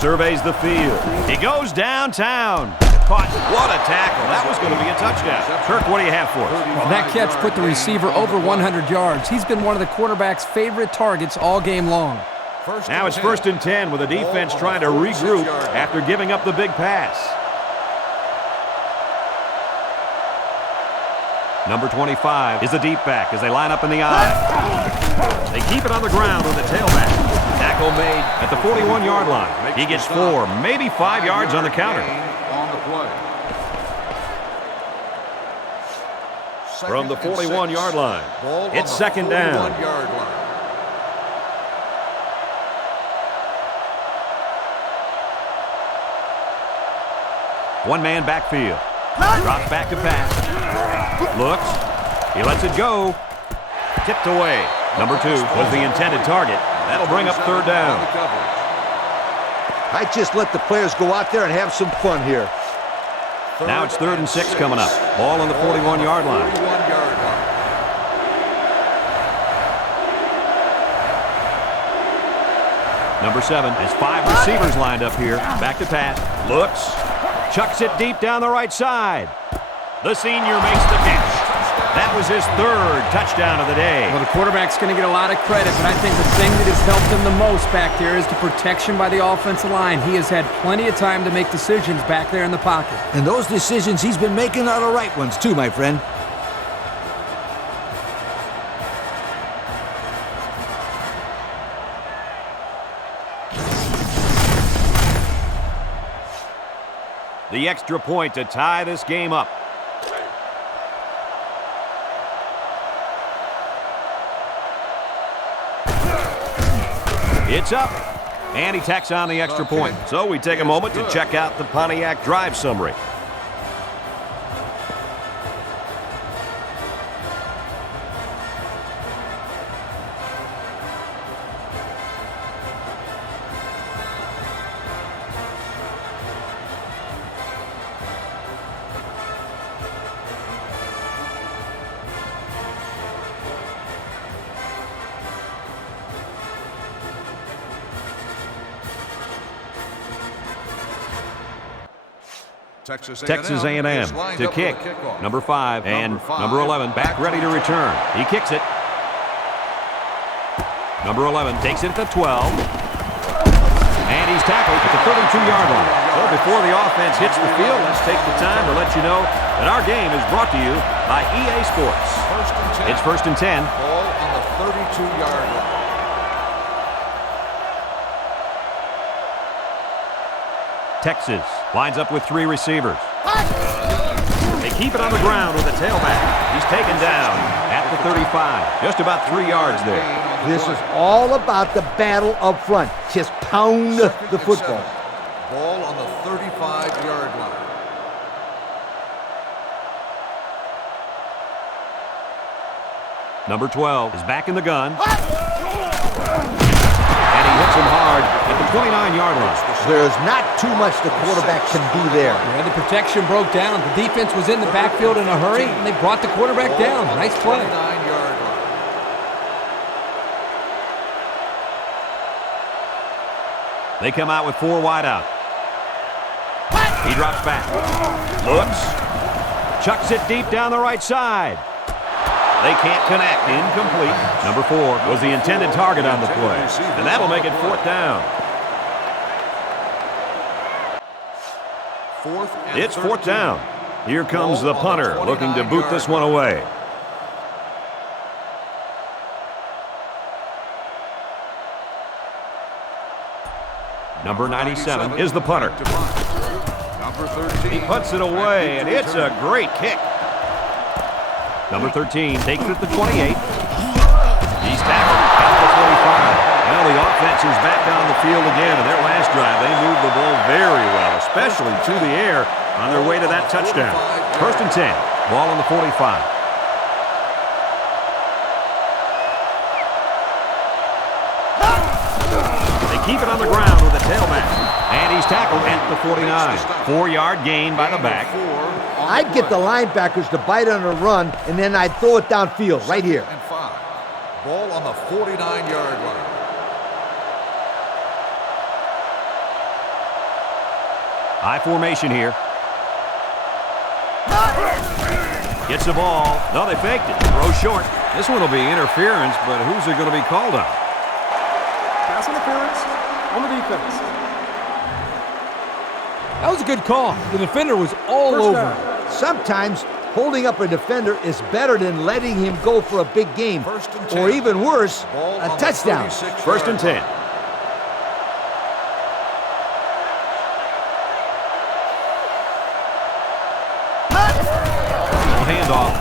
Surveys the field. He goes downtown. Caught. What a tackle. That was going to be a touchdown. Kirk, what do you have for us? Well, that catch put the receiver over 100 yards. He's been one of the quarterback's favorite targets all game long. Now it's 1st and 10 with the defense trying to regroup after giving up the big pass. Number 25 is the deep back as they line up in the eye. They keep it on the ground with the tailback. Tackle made at the 41-yard line. He gets 4, maybe 5 yards on the counter. On the play. From the 41-yard line, it's second down. 41-yard line. One-man backfield. Drops back to pass. Looks. He lets it go. Tipped away. Number 2 was the intended target. That'll bring up third down. I just let the players go out there and have some fun here. Now it's 3rd and 6 coming up. Ball on the 41-yard line. 41-yard line. Number 7 has 5 receivers lined up here. Back to pass. Looks. Chucks it deep down the right side. The senior makes the catch. That was his 3rd touchdown of the day. Well, the quarterback's going to get a lot of credit, but I think the thing that has helped him the most back there is the protection by the offensive line. He has had plenty of time to make decisions back there in the pocket. And those decisions he's been making are the right ones, too, my friend. The extra point to tie this game up. It's up. And he tacks on the extra point. So we take a moment to check out the Pontiac drive summary. Texas A&M to kick. Number 5 and number 11 back ready to return. He kicks it. Number 11 takes it at the 12. And he's tackled at the 32-yard line. So before the offense hits the field, let's take the time to let you know that our game is brought to you by EA Sports. It's 1st and 10. Ball on the 32-yard line. Texas lines up with 3 receivers. They keep it on the ground with the tailback. He's taken down at the 35. Just about 3 yards there. This is all about the battle up front. Just pound the football. Ball on the 35-yard line. Number 12 is back in the gun. And he hits him hard at the 29-yard line. There's not too much the quarterback can do there. Yeah, the protection broke down. The defense was in the backfield in a hurry, and they brought the quarterback down. Nice play. 29-yard line. They come out with 4 wide out. He drops back. Looks. Chucks it deep down the right side. They can't connect. Incomplete. Number 4 was the intended target on the play. And that'll make it 4th down. It's 4th down. Here comes the punter looking to boot this one away. Number 97 is the punter. Number 13. He puts it away, and it's a great kick. Number 13 takes it at the 28. He's tackled at the 45. Well, the offense is back on the field again. In their last drive, they moved the ball very well, especially to the air on their way to that touchdown. 1st and 10. Ball on the 45. They keep it on the ground with the tailback. And he's tackled at the 49. 4-yard gain by the back. I'd get the linebackers to bite on a run, and then I'd throw it downfield right here. And 5. Ball on the 49-yard line. High formation here. Gets the ball. No, they faked it. Throw short. This one will be interference, but who's it going to be called on? Pass interference on the defense. That was a good call. The defender was all First over down. him. Sometimes holding up a defender is better than letting him go for a big game. 1st and 10. Or even worse, Ball a on the touchdown. 1st and 10. Handoff.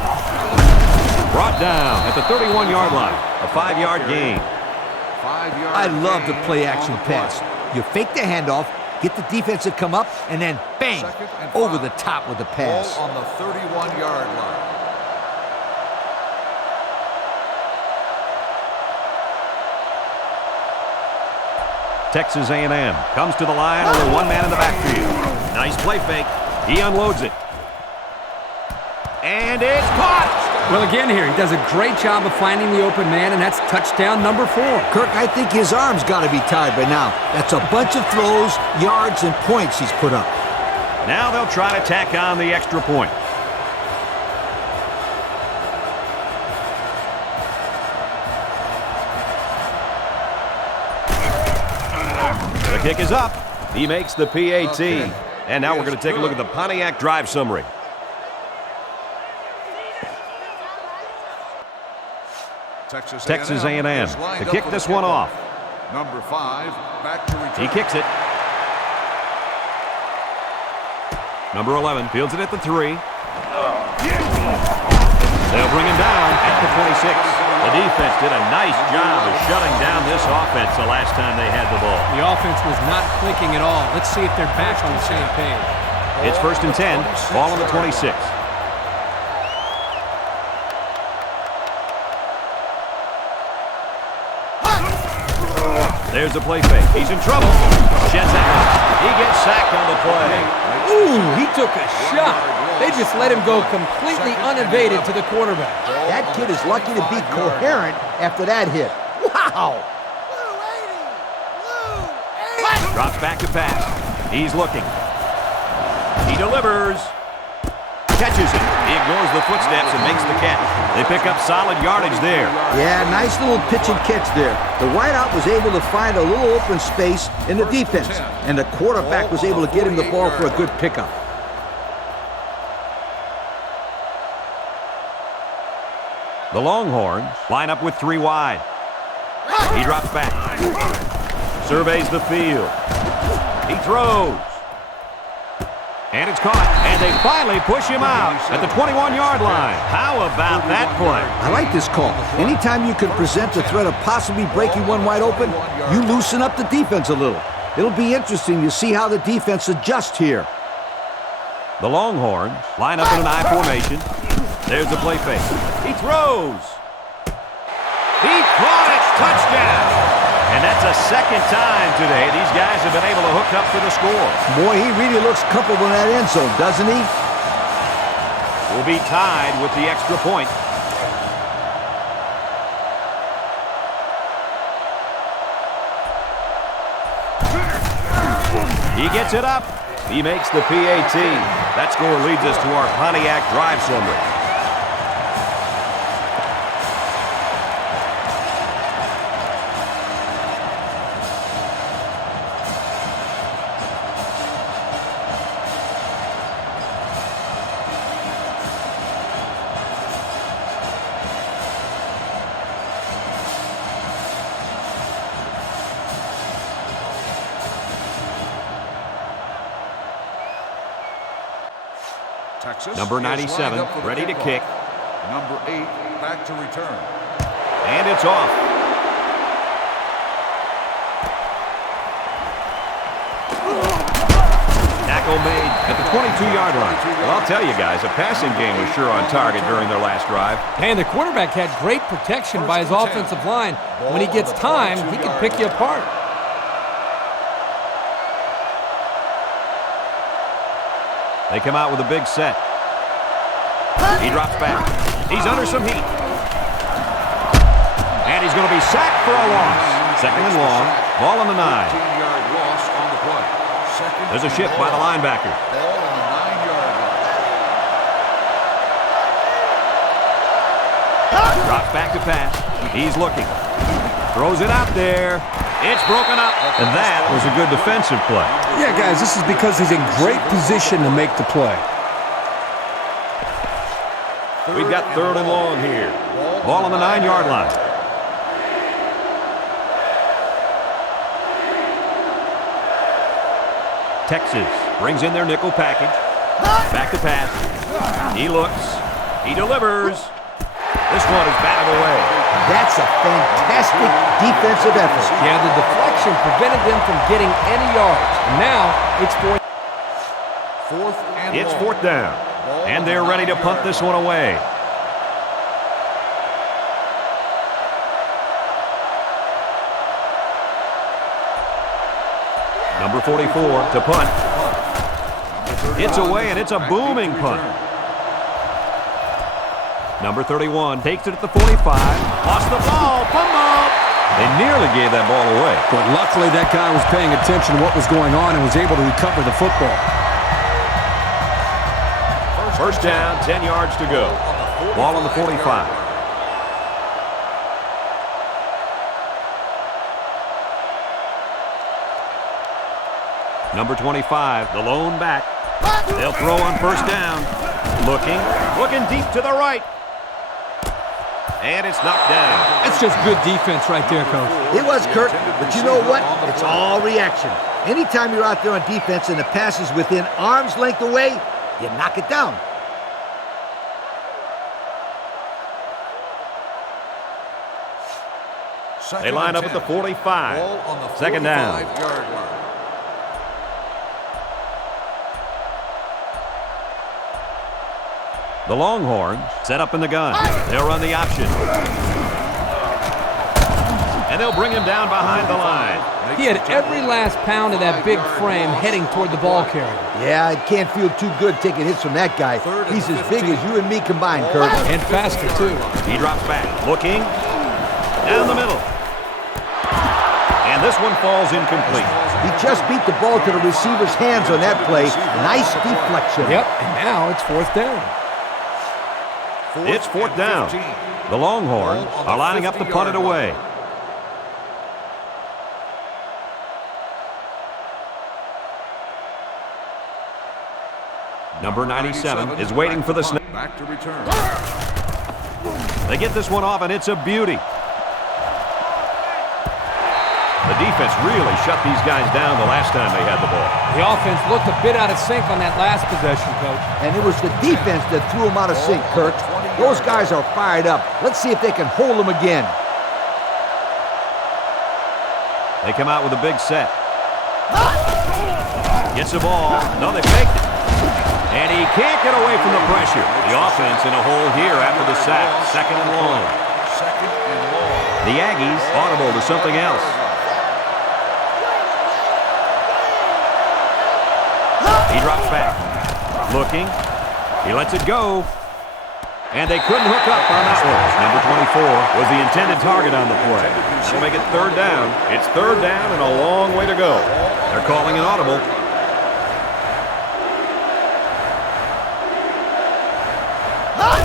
Brought down at the 31-yard line. A 5-yard gain. 5-yard I love the gain play-action on the pass. play. You fake the handoff, get the defense to come up, and then bang, 2nd and 5. over the top with the pass. Ball on the 31-yard line. Texas A&M comes to the line with 1 man in the backfield. Nice play fake. He unloads it. And it's caught! Well, again here, he does a great job of finding the open man, and that's touchdown number 4. Kirk, I think his arm's got to be tied by now. That's a bunch of throws, yards, and points he's put up. Now they'll try to tack on the extra point. The kick is up. He makes the PAT. And now we're going to take a look at the Pontiac drive summary. Texas A&M to kick this one off. Number 5, back to return. He kicks it. Number 11 fields it at the 3. They'll bring him down at the 26. The defense did a nice job of shutting down this offense the last time they had the ball. The offense was not clicking at all. Let's see if they're back on the same page. It's 1st and 10, ball on the 26. There's the play fake. He's in trouble. Sheds out. He gets sacked on the play. Ooh, he took a shot. They just let him go completely uninvaded to the quarterback. That kid is lucky to be coherent after that hit. Wow! Drops back to pass. He's looking. He delivers. Catches it. He ignores the footsteps and makes the catch. They pick up solid yardage there. Yeah, nice little pitch and catch there. The wideout was able to find a little open space in the defense, and the quarterback was able to get him the ball for a good pickup. The Longhorns line up with 3 wide. He drops back. Surveys the field. He throws. And it's caught. And they finally push him out at the 21-yard line. How about that play? I like this call. Anytime you can present the threat of possibly breaking one wide open, you loosen up the defense a little. It'll be interesting to see how the defense adjusts here. The Longhorns line up in an I formation. There's the play fake. He throws. He caught it. Touchdown. And that's a second time today these guys have been able to hook up for the score. Boy, he really looks comfortable in that end zone, doesn't he? Will be tied with the extra point. He gets it up. He makes the PAT. That score leads us to our Pontiac drive summary. Texas Number 97, ready to kick. Number 8, back to return. And it's off. Tackle made at the 22-yard line. Well, I'll tell you guys, a passing game was sure on target during their last drive. And the quarterback had great protection by his offensive line. When he gets time, he can pick you apart. They come out with a big set. He drops back. He's under some heat. And he's going to be sacked for a loss. Second and long. Ball on the 9. 15-yard loss on the play. There's a shift by the linebacker. Ball on the 9-yard line. Drops back to pass. He's looking. Throws it out there. It's broken up. And that was a good defensive play. Yeah, guys, this is because he's in great position to make the play. We've got 3rd and long here. Ball on the 9-yard line. Texas brings in their nickel package. Back to pass. He looks. He delivers. This one is batted away. That's a fantastic defensive effort. Yeah, the deflection prevented them from getting any yards. Now it's 4th and It's long. 4th down. And they're ready to punt this one away. Number 44 to punt. It's away, and it's a booming punt. Number 31 takes it at the 45. Lost the ball. Fumble. They nearly gave that ball away. But luckily that guy was paying attention to what was going on and was able to recover the football. First down, 10 yards to go. Ball on the 45. Number 25, the lone back. They'll throw on first down. Looking deep to the right. And it's knocked down. That's just good defense right there, Coach. It was, Kurt, but you know what? It's all reaction. Anytime you're out there on defense and the pass is within arm's length away, you knock it down. They line up at the 45. Ball on the Second down. 45-yard line. The Longhorns set up in the gun. They'll run the option. And they'll bring him down behind the line. He had every last pound of that big frame heading toward the ball carrier. Yeah, it can't feel too good taking hits from that guy. He's as big as you and me combined, Kurt. And faster, too. He drops back, looking, down the middle. And this one falls incomplete. He just beat the ball to the receiver's hands on that play. Nice deflection. Yep, and now it's fourth down. It's fourth down. The Longhorns are lining up to punt it away. Number 97 is waiting for the snap. Back to return. They get this one off, and it's a beauty. The defense really shut these guys down the last time they had the ball. The offense looked a bit out of sync on that last possession, Coach. And it was the defense that threw him out of sync, Kurt. Those guys are fired up. Let's see if they can hold them again. They come out with a big set. Gets the ball. No, they faked it. And he can't get away from the pressure. The offense in a hole here after the sack. Second and long. The Aggies audible to something else. He drops back. Looking. He lets it go. And they couldn't hook up on that one. Number 24 was the intended target on the play. That'll make it third down. It's third down and a long way to go. They're calling an audible.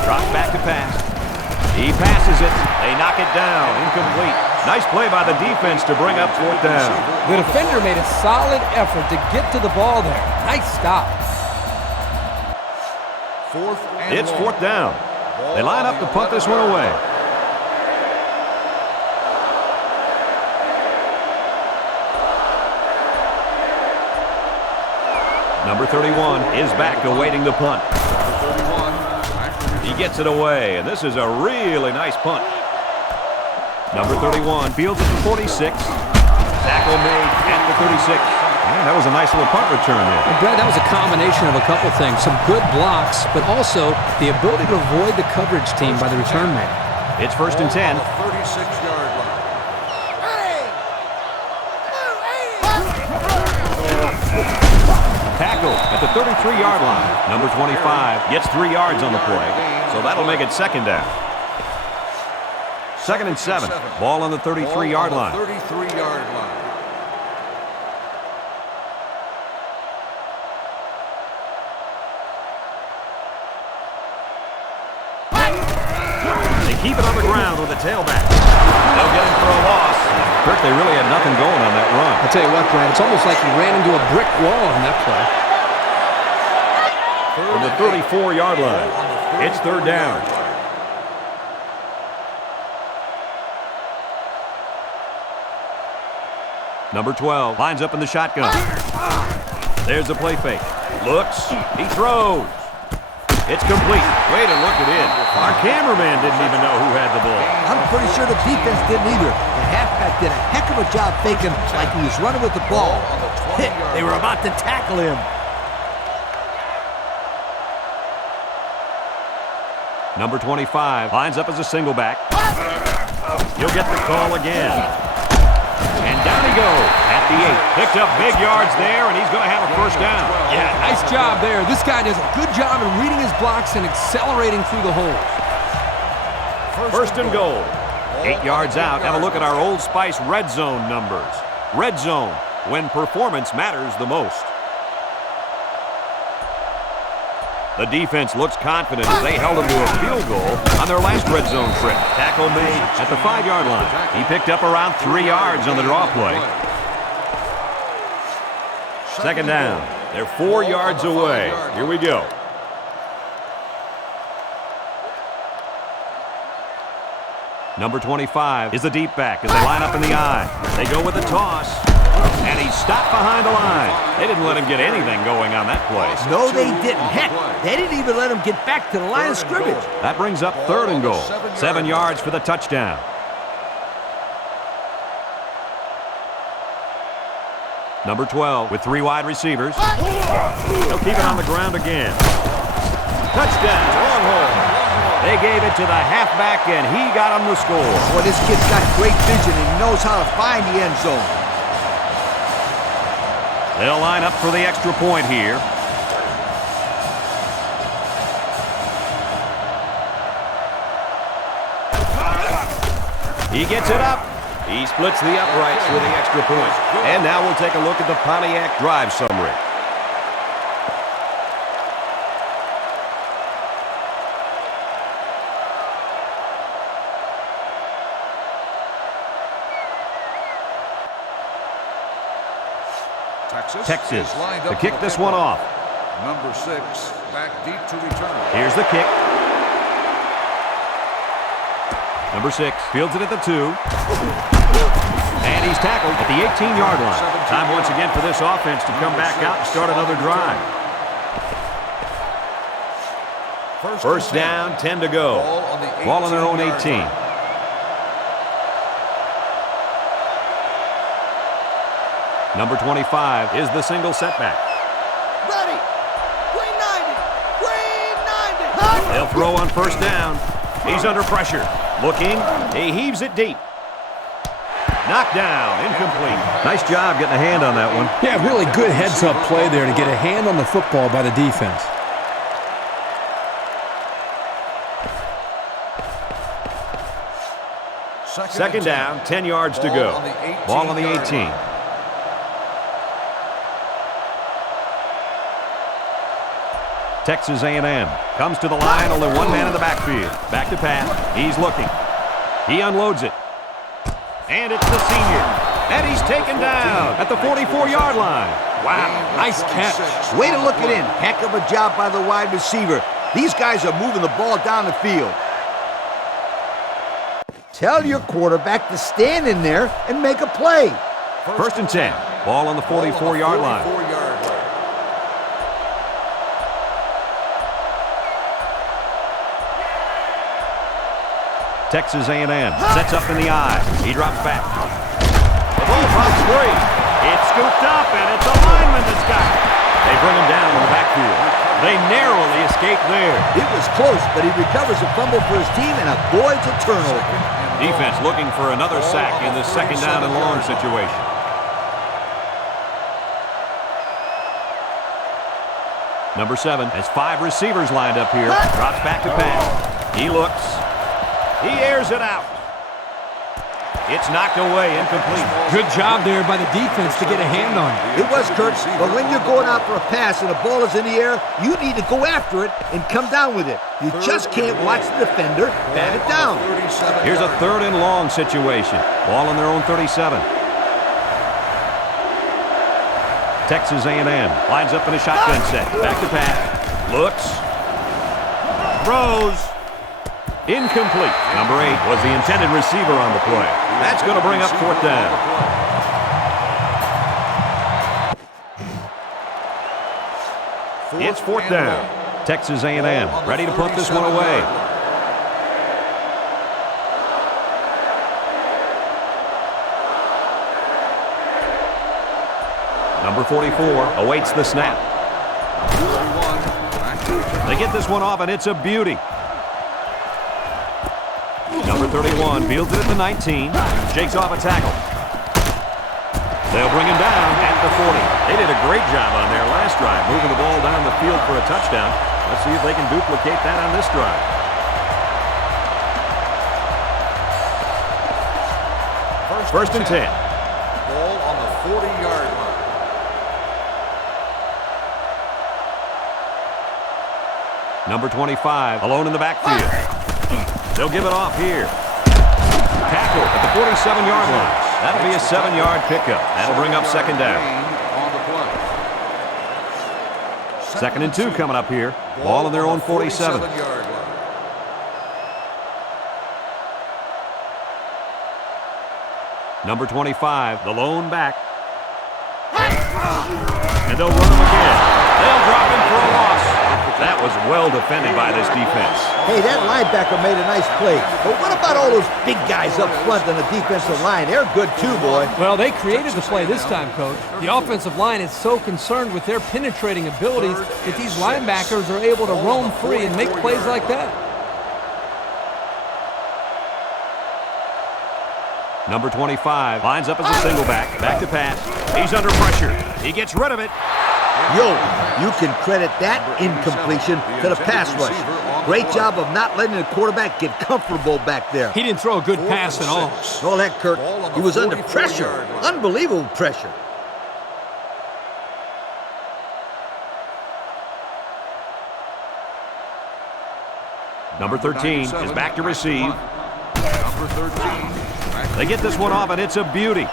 Drops back to pass. He passes it. They knock it down. Incomplete. Nice play by the defense to bring up fourth down. The defender made a solid effort to get to the ball there. Nice stop. It's fourth down. They line up to punt this one away. Number 31 is back awaiting the punt. He gets it away, and this is a really nice punt. Number 31 fields it to 46. Tackle made at the 36. Man, that was a nice little punt return there. And Brad, that was a combination of a couple things. Some good blocks, but also the ability to avoid the coverage team by the return man. It's first and 10. 36-yard line. Tackle at the 33-yard line. Number 25 gets 3 yards on the play, so that'll make it second down. Second and 7. Ball on the 33-yard line. 33-yard line. They keep it on the ground with the tailback. They'll get him for a loss. Kirk, they really had nothing going on that run. I'll tell you what, Brad, it's almost like he ran into a brick wall on that play. From the 34-yard line, it's third down. Number 12 lines up in the shotgun. There's the play fake. Looks. He throws. It's complete. Way to look it in. Our cameraman didn't even know who had the ball. I'm pretty sure the defense didn't either. The halfback did a heck of a job faking like he was running with the ball. They were about to tackle him. Number 25 lines up as a single back. He'll get the call again. And down he goes at the 8. Picked up big yards there, and he's going to have a first down. Yeah, nice job there. This guy does a good job in reading his blocks and accelerating through the holes. First and goal. 8 yards out. Have a look at our Old Spice red zone numbers. Red zone, when performance matters the most. The defense looks confident as they held them to a field goal on their last red zone trip. Tackle made at the 5-yard line. He picked up around 3 yards on the draw play. Second down. They're 4 yards away. Here we go. Number 25 is the deep back as they line up in the I. They go with the toss. And he's stopped behind the line. They didn't let him get anything going on that play. No, they didn't. Heck, they didn't even let him get back to the line of scrimmage. That brings up third and goal. 7 yards for the touchdown. Number 12 with 3 wide receivers. He'll keep it on the ground again. Touchdown, Longhorns. They gave it to the halfback, and he got him the score. Well, this kid's got great vision and he knows how to find the end zone. They'll line up for the extra point here. He gets it up. He splits the uprights with the extra point. And now we'll take a look at the Pontiac drive summary. Texas to kick this one off. Number 6, back deep to return. Here's the kick. Number 6 fields it at the 2. And he's tackled at the 18-yard line. Time once again for this offense to come back out and start another drive. First down, 10 to go. Ball on their own 18. Number 25 is the single setback. Ready. Green 90. Green 90. They'll throw on first down. He's under pressure. Looking. He heaves it deep. Knocked down. Incomplete. Nice job getting a hand on that one. Yeah, really good heads-up play there to get a hand on the football by the defense. Second down, 10 yards to go. Ball on the 18. Texas A&M comes to the line, only one man in the backfield. Back to pass. He's looking. He unloads it. And it's the senior. And he's taken down at the 44-yard line. Wow, nice catch. Way to look it in. Heck of a job by the wide receiver. These guys are moving the ball down the field. Tell your quarterback to stand in there and make a play. First and 10. Ball on the 44-yard line. Texas A&M sets up in the I. He drops back. The ball drops free. It's scooped up, and it's a lineman that's got it. They bring him down in the backfield. They narrowly escape there. It was close, but he recovers a fumble for his team and avoids a turnover. Defense looking for another sack in this second down and long situation. Number 7 has 5 receivers lined up here. Drops back to pass. He looks. He airs it out. It's knocked away, incomplete. Good job there by the defense to get a hand on it. It was, Kurt, but when you're going out for a pass and the ball is in the air, you need to go after it and come down with it. You just can't watch the defender bat it down. Here's a third and long situation. Ball on their own 37. Texas A&M lines up in a shotgun set. Back to pass. Looks. Throws. Incomplete. Number 8 was the intended receiver on the play. That's going to bring up fourth down. It's fourth down. Texas A&M ready to put this one away. Number 44 awaits the snap. They get this one off, and it's a beauty. Number 31 fields it at the 19. Shakes off a tackle. They'll bring him down at the 40. They did a great job on their last drive, moving the ball down the field for a touchdown. Let's see if they can duplicate that on this drive. First and 10. Ball on the 40-yard line. Number 25 alone in the backfield. They'll give it off here. Tackle at the 47-yard line. That'll be a 7-yard pickup. That'll bring up second down. Second and 2 coming up here. Ball on their own 47. Number 25, the lone back. And they'll run him again. They'll drop him for a loss. That was well defended by this defense. Hey, that linebacker made a nice play. But what about all those big guys up front on the defensive line? They're good too, boy. Well, they created the play this time, Coach. The offensive line is so concerned with their penetrating abilities that these linebackers are able to roam free and make plays like that. Number 25 lines up as a single back. Back to pass. He's under pressure. He gets rid of it. Yo, you can credit that incompletion to the pass rush. Great job of not letting the quarterback get comfortable back there. He didn't throw a good pass at all. All that, Kirk. He was under pressure. Unbelievable pressure. Number 13 is back to receive. Number 13. They get this one off, and it's a beauty.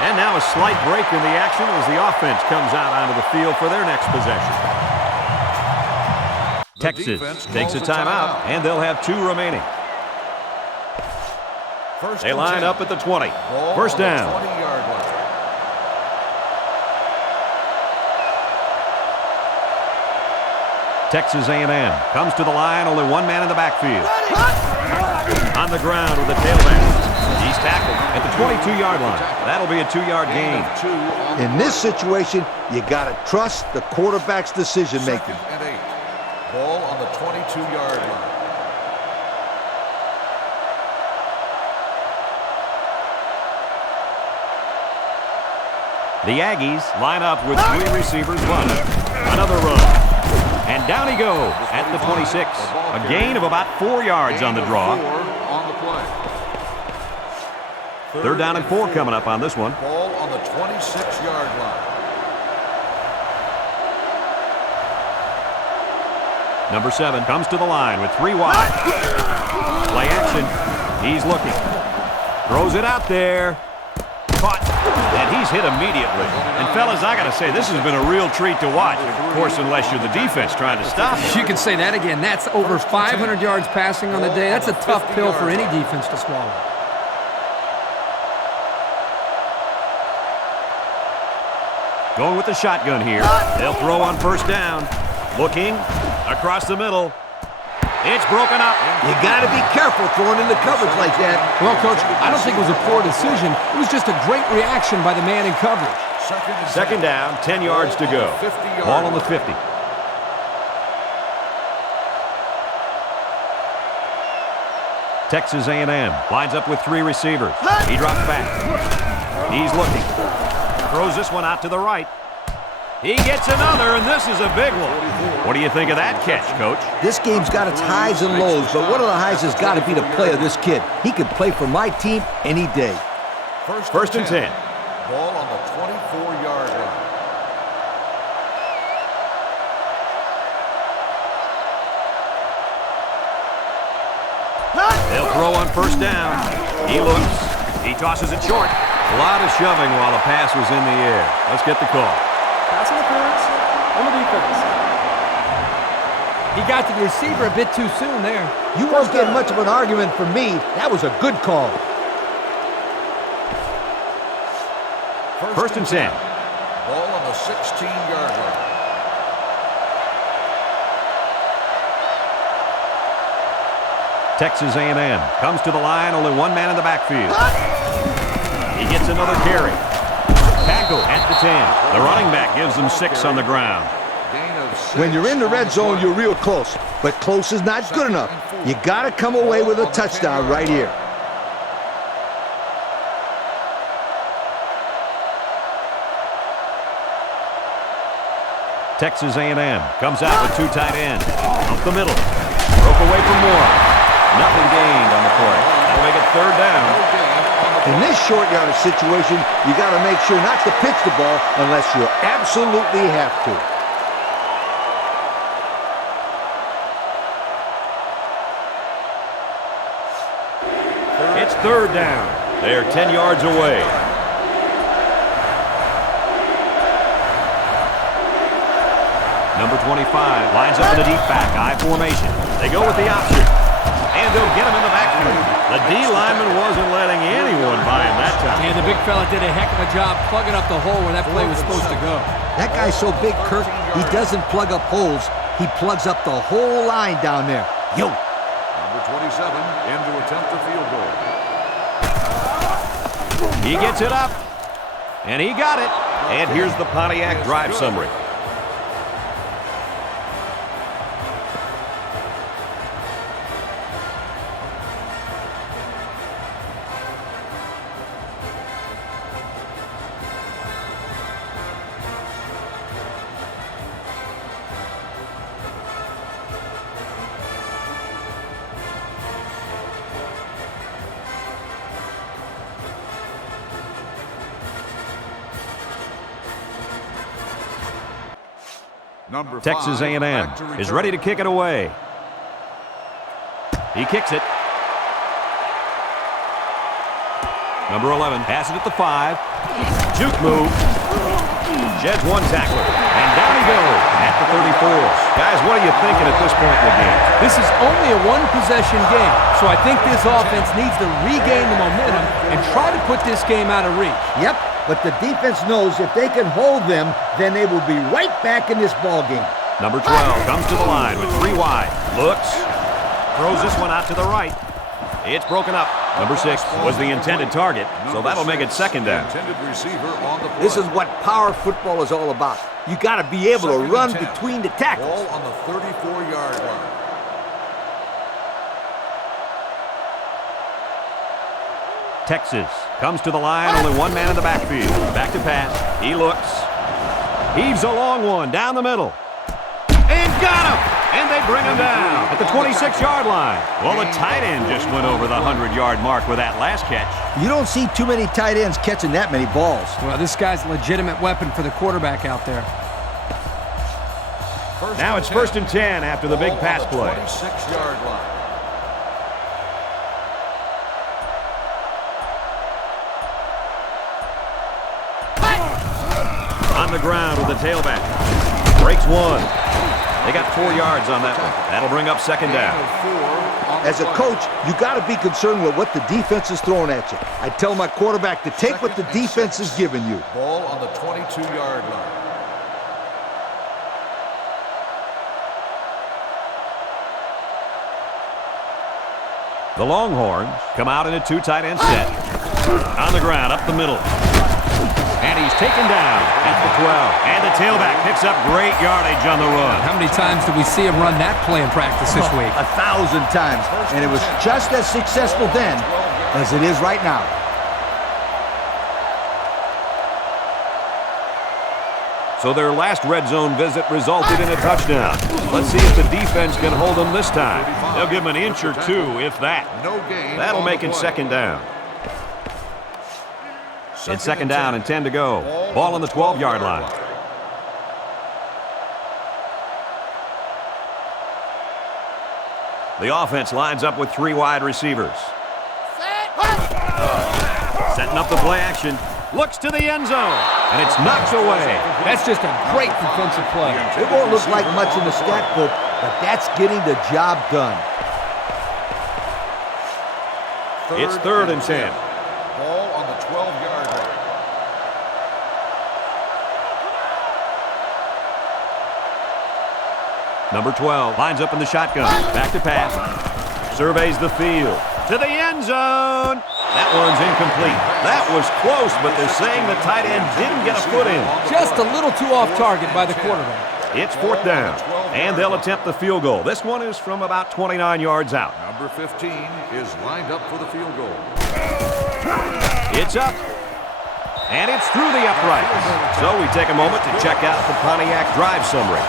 And now a slight break in the action as the offense comes out onto the field for their next possession. Texas takes a timeout, and they'll have 2 remaining. They line up at the 20. First down. 20-yard line. Texas A&M comes to the line, only one man in the backfield. On the ground with the tailback. He's tackled at the 22-yard line. That'll be a 2-yard gain. In this situation, you got to trust the quarterback's decision-making. 2nd and 8. Ball on the 22-yard line. The Aggies line up with 3 receivers running. Another run. And down he goes at the 26. A gain of about 4 yards on the draw. On the play. 3rd down and 4 coming up on this one. Ball on the 26-yard line. Number 7 comes to the line with 3 wide. Play action. He's looking. Throws it out there. Caught. And he's hit immediately. And fellas, I got to say, this has been a real treat to watch. Of course, unless you're the defense trying to stop it. You can say that again. That's over 500 yards passing on the day. That's a tough pill for any defense to swallow. Going with the shotgun here. They'll throw on first down. Looking across the middle. It's broken up. You got to be careful throwing into coverage like that. Well, Coach, I don't think it was a poor decision. It was just a great reaction by the man in coverage. Second down, 10 yards to go. Ball on the 50. Texas A&M lines up with 3 receivers. He drops back. He's looking. Throws this one out to the right. He gets another, and this is a big one. What do you think of that catch, Coach? This game's got its highs and lows, but one of the highs has got to be the play of this kid. He could play for my team any day. First and 10. Ball on the 24-yard line. They'll throw on first down. He looks. He tosses it short. A lot of shoving while the pass was in the air. Let's get the call. Pass interference on the defense. He got to the receiver a bit too soon there. You won't get much of an argument from me. That was a good call. First and 10. Ball on the 16-yard line. Texas A&M comes to the line, only one man in the backfield. He gets another carry. Tackle at the 10. The running back gives them 6 on the ground. When you're in the red zone, you're real close. But close is not good enough. You got to come away with a touchdown right here. Texas A&M comes out with 2 tight ends. Up the middle. Broke away from Moore. Nothing gained on the play. That'll make it 3rd down. In this short yardage situation, you got to make sure not to pitch the ball unless you absolutely have to. It's 3rd down. They're 10 yards away. Number 25 lines up in the deep back, I formation. They go with the option, and they'll get him in the backfield. The D lineman wasn't letting anyone by him that time. And the big fella did a heck of a job plugging up the hole where that play was supposed to go. That guy's so big, Kirk, he doesn't plug up holes. He plugs up the whole line down there. Yo! Number 27 in to attempt the field goal. He gets it up, and he got it. And here's the Pontiac drive summary. Number Texas 5, A&M is ready to kick it away. He kicks it. Number 11 has it at the 5. Juke move. Sheds one tackler. And down he goes at the 34. Guys, what are you thinking at this point in the game? This is only a one-possession game, so I think this offense needs to regain the momentum and try to put this game out of reach. Yep, but the defense knows if they can hold them, then they will be right back in this ball game. Number 12 comes to the line with 3 wide. Looks. Throws this one out to the right. It's broken up. Number 6 was the intended target, so that'll make it second down. This is what power football is all about. You got to be able to run between the tackles. Ball on the 34-yard line. Texas comes to the line, only one man in the backfield. Back to pass. He looks. Heaves a long one down the middle. And got him! And they bring him down at the 26-yard line. Well, the tight end just went over the 100-yard mark with that last catch. You don't see too many tight ends catching that many balls. Well, this guy's a legitimate weapon for the quarterback out there. Now it's 1st and 10 after the big pass play. 26-yard line. On the ground with the tailback. Breaks one. They got 4 yards on that one. That'll bring up second down. As a coach, you got to be concerned with what the defense is throwing at you. I tell my quarterback to take what the defense is giving you. Ball on the 22-yard line. The Longhorns come out in a 2 tight end set. On the ground, up the middle. And he's taken down at the 12. And the tailback picks up great yardage on the run. How many times did we see him run that play in practice this week? 1,000 times. And it was just as successful then as it is right now. So their last red zone visit resulted in a touchdown. Let's see if the defense can hold them this time. They'll give them an inch or 2, if that. That'll make it second down. It's second down and 10 to go. Ball on the 12-yard line. The offense lines up with 3 wide receivers. Setting up the play action. Looks to the end zone, and it's knocked away. That's just a great defensive play. It won't look like much in the stat book, but that's getting the job done. It's 3rd and 10. Ball on the 12-yard line. Number 12 lines up in the shotgun. Back to pass. Surveys the field. To the end zone. That one's incomplete. That was close, but they're saying the tight end didn't get a foot in. Just a little too off target by the quarterback. It's 4th down, and they'll attempt the field goal. This one is from about 29 yards out. Number 15 is lined up for the field goal. It's up, and it's through the uprights. So we take a moment to check out the Pontiac drive summary.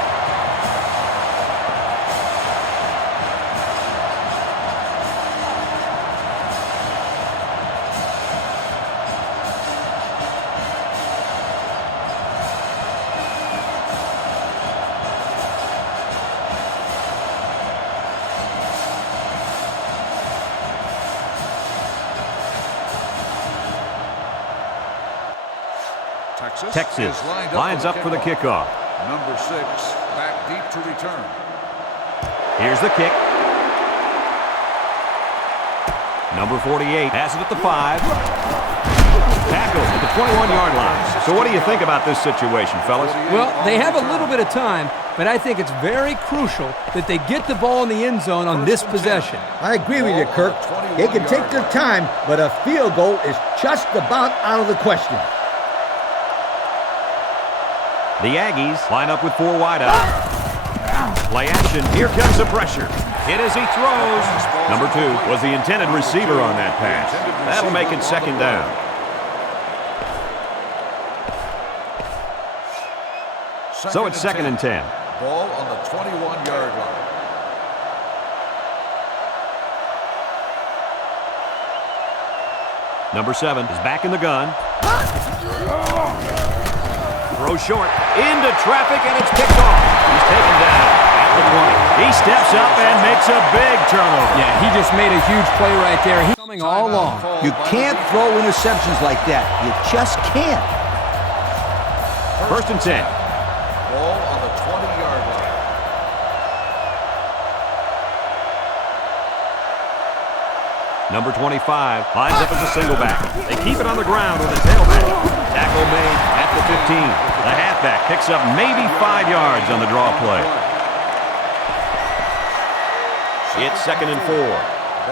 Texas lines up for the kickoff. Number 6 back deep to return. Here's the kick. Number 48 has it at the 5. Tackle at the 21-yard line. So what do you think about this situation, fellas? Well, they have a little bit of time, but I think it's very crucial that they get the ball in the end zone on this possession. I agree with you, Kirk. They can take their time, but a field goal is just about out of the question. The Aggies line up with 4 wide out. Play action. Here comes the pressure. Hit as he throws. Number 2 was the intended receiver on that pass. That'll make it second down. So it's second and 10. Ball on the 21-yard line. Number 7 is back in the gun. Throw short. Into traffic, and it's picked off. He's taken down at the 20. He steps up and makes a big turnover. Yeah, he just made a huge play right there. He's coming all along. You can't throw interceptions like that. You just can't. First and 10. Ball on the 20-yard line. Number 25 lines up as a single back. They keep it on the ground with a tailback. Tackle made at the 15. The halfback picks up maybe 5 yards on the draw play. It's second and 4.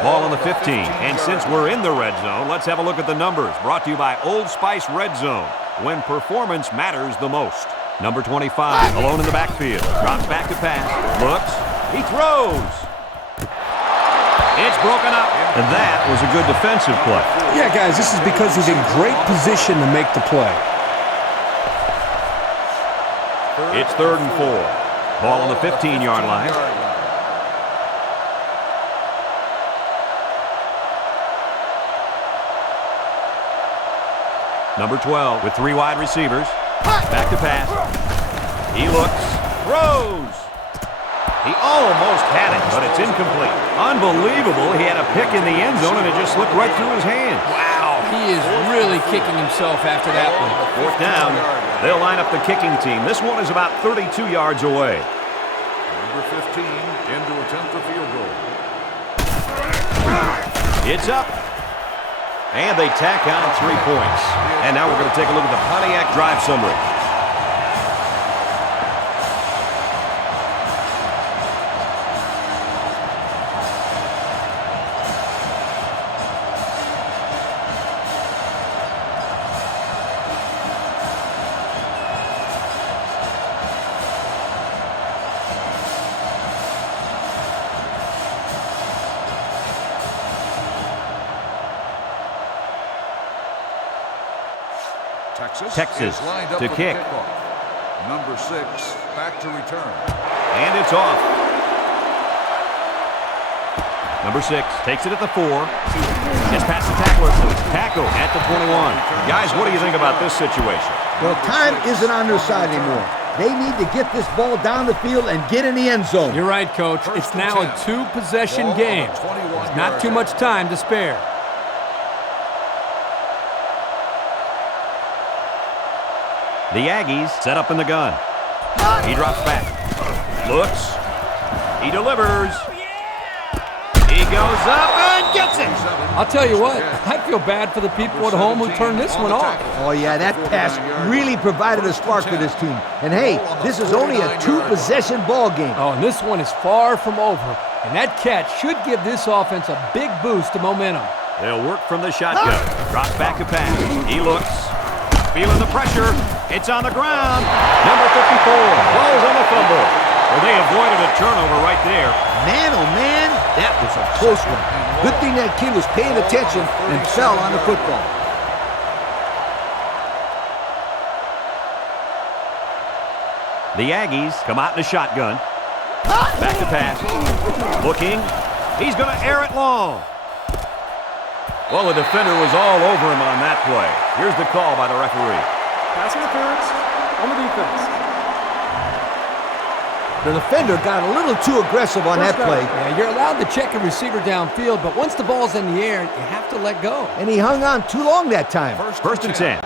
Ball on the 15. And since we're in the red zone, let's have a look at the numbers. Brought to you by Old Spice Red Zone, when performance matters the most. Number 25, alone in the backfield. Drops back to pass. Looks. He throws. It's broken up. And that was a good defensive play. Yeah, guys, this is because he's in great position to make the play. It's third and 4. Ball on the 15-yard line. Number 12 with 3 wide receivers. Back to pass. He looks. Throws. He almost had it, but it's incomplete. Unbelievable. He had a pick in the end zone, and it just slipped right through his hands. Wow, he is really kicking himself after that one. Fourth down. They'll line up the kicking team. This one is about 32 yards away. Number 15 in to attempt the field goal. It's up. And they tack on 3 points. And now we're going to take a look at the Pontiac drive summary. Texas to kick. Number 6 back to return. And it's off. Number 6 takes it at the 4. Gets past the tackler. Tackle at the 21. Guys, what do you think about this situation? Well, time isn't on their side anymore. They need to get this ball down the field and get in the end zone. You're right, Coach. It's now a 2-possession game. There's not too much time to spare. The Aggies set up in the gun. He drops back. Looks. He delivers. He goes up and gets it. I'll tell you what, I feel bad for the people at home who turned this one off. Oh, yeah, that pass really provided a spark for this team. And, hey, this is only a 2-possession ball game. Oh, and this one is far from over. And that catch should give this offense a big boost to momentum. They'll work from the shotgun. Drops back to pass. He looks. Feeling the pressure. It's on the ground. Number 54 falls on the fumble. Well, they avoided a turnover right there. Man, oh, man, that was a close one. Good thing that kid was paying attention and fell on the football. The Aggies come out in a shotgun. Back to pass. Looking. He's going to air it long. Well, the defender was all over him on that play. Here's the call by the referee. Pass interference on the defense. The defender got a little too aggressive on that play. Yeah, you're allowed to check a receiver downfield, but once the ball's in the air, you have to let go. And he hung on too long that time. First and 10.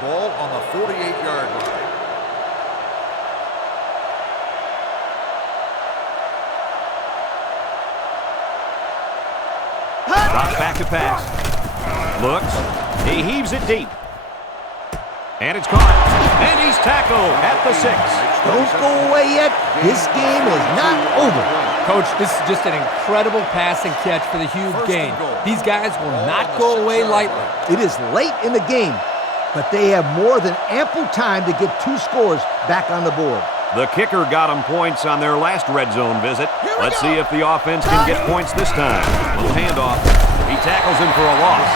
Ball on the 48-yard line. Drops back to pass. Looks. He heaves it deep. And it's caught. And he's tackled at the 6. Don't go away yet. This game is not over. Coach, this is just an incredible pass and catch for the huge gain. These guys will not go away lightly. It is late in the game, but they have more than ample time to get 2 scores back on the board. The kicker got them points on their last red zone visit. Let's see if the offense can get points this time. Little handoff. He tackles him for a loss.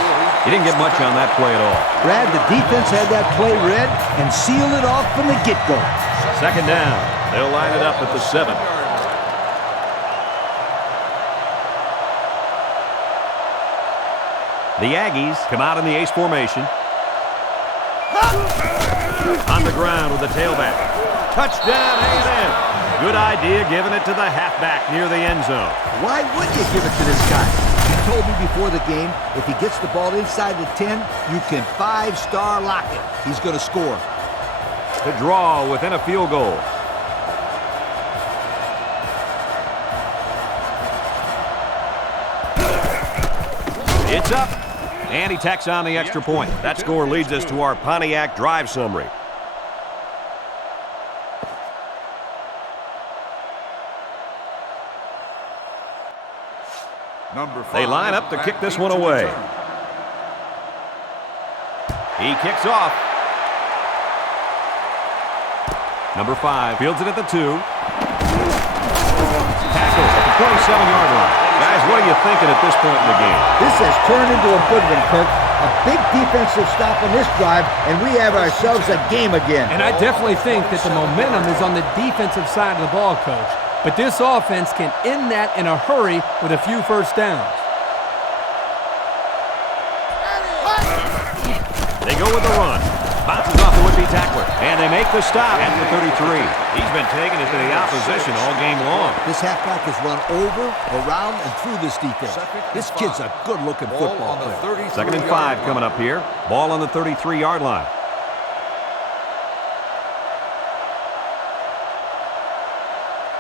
He didn't get much on that play at all. Brad, the defense had that play read and sealed it off from the get-go. Second down. They'll line it up at the 7. The Aggies come out in the ace formation. On the ground with the tailback. Touchdown, A&M. Good idea giving it to the halfback near the end zone. Why wouldn't you give it to this guy? He told me before the game, if he gets the ball inside the 10, you can 5-star lock it. He's going to score. To draw within a field goal. It's up. And he tacks on the extra point. That score leads us to our Pontiac drive summary. They line up to kick this one away. He kicks off. Number 5 fields it at the 2. Tackles at the 27-yard line. Guys, what are you thinking at this point in the game? This has turned into a good one, Kirk. A big defensive stop on this drive, and we have ourselves a game again. And I definitely think that the momentum is on the defensive side of the ball, Coach. But this offense can end that in a hurry with a few first downs. They go with the run. Bounces off the would-be tackler. And they make the stop at the 33. He's been taking it to the opposition all game long. This halfback has run over, around, and through this defense. This kid's a good-looking football player. 2nd and 5 coming up here. Ball on the 33-yard line.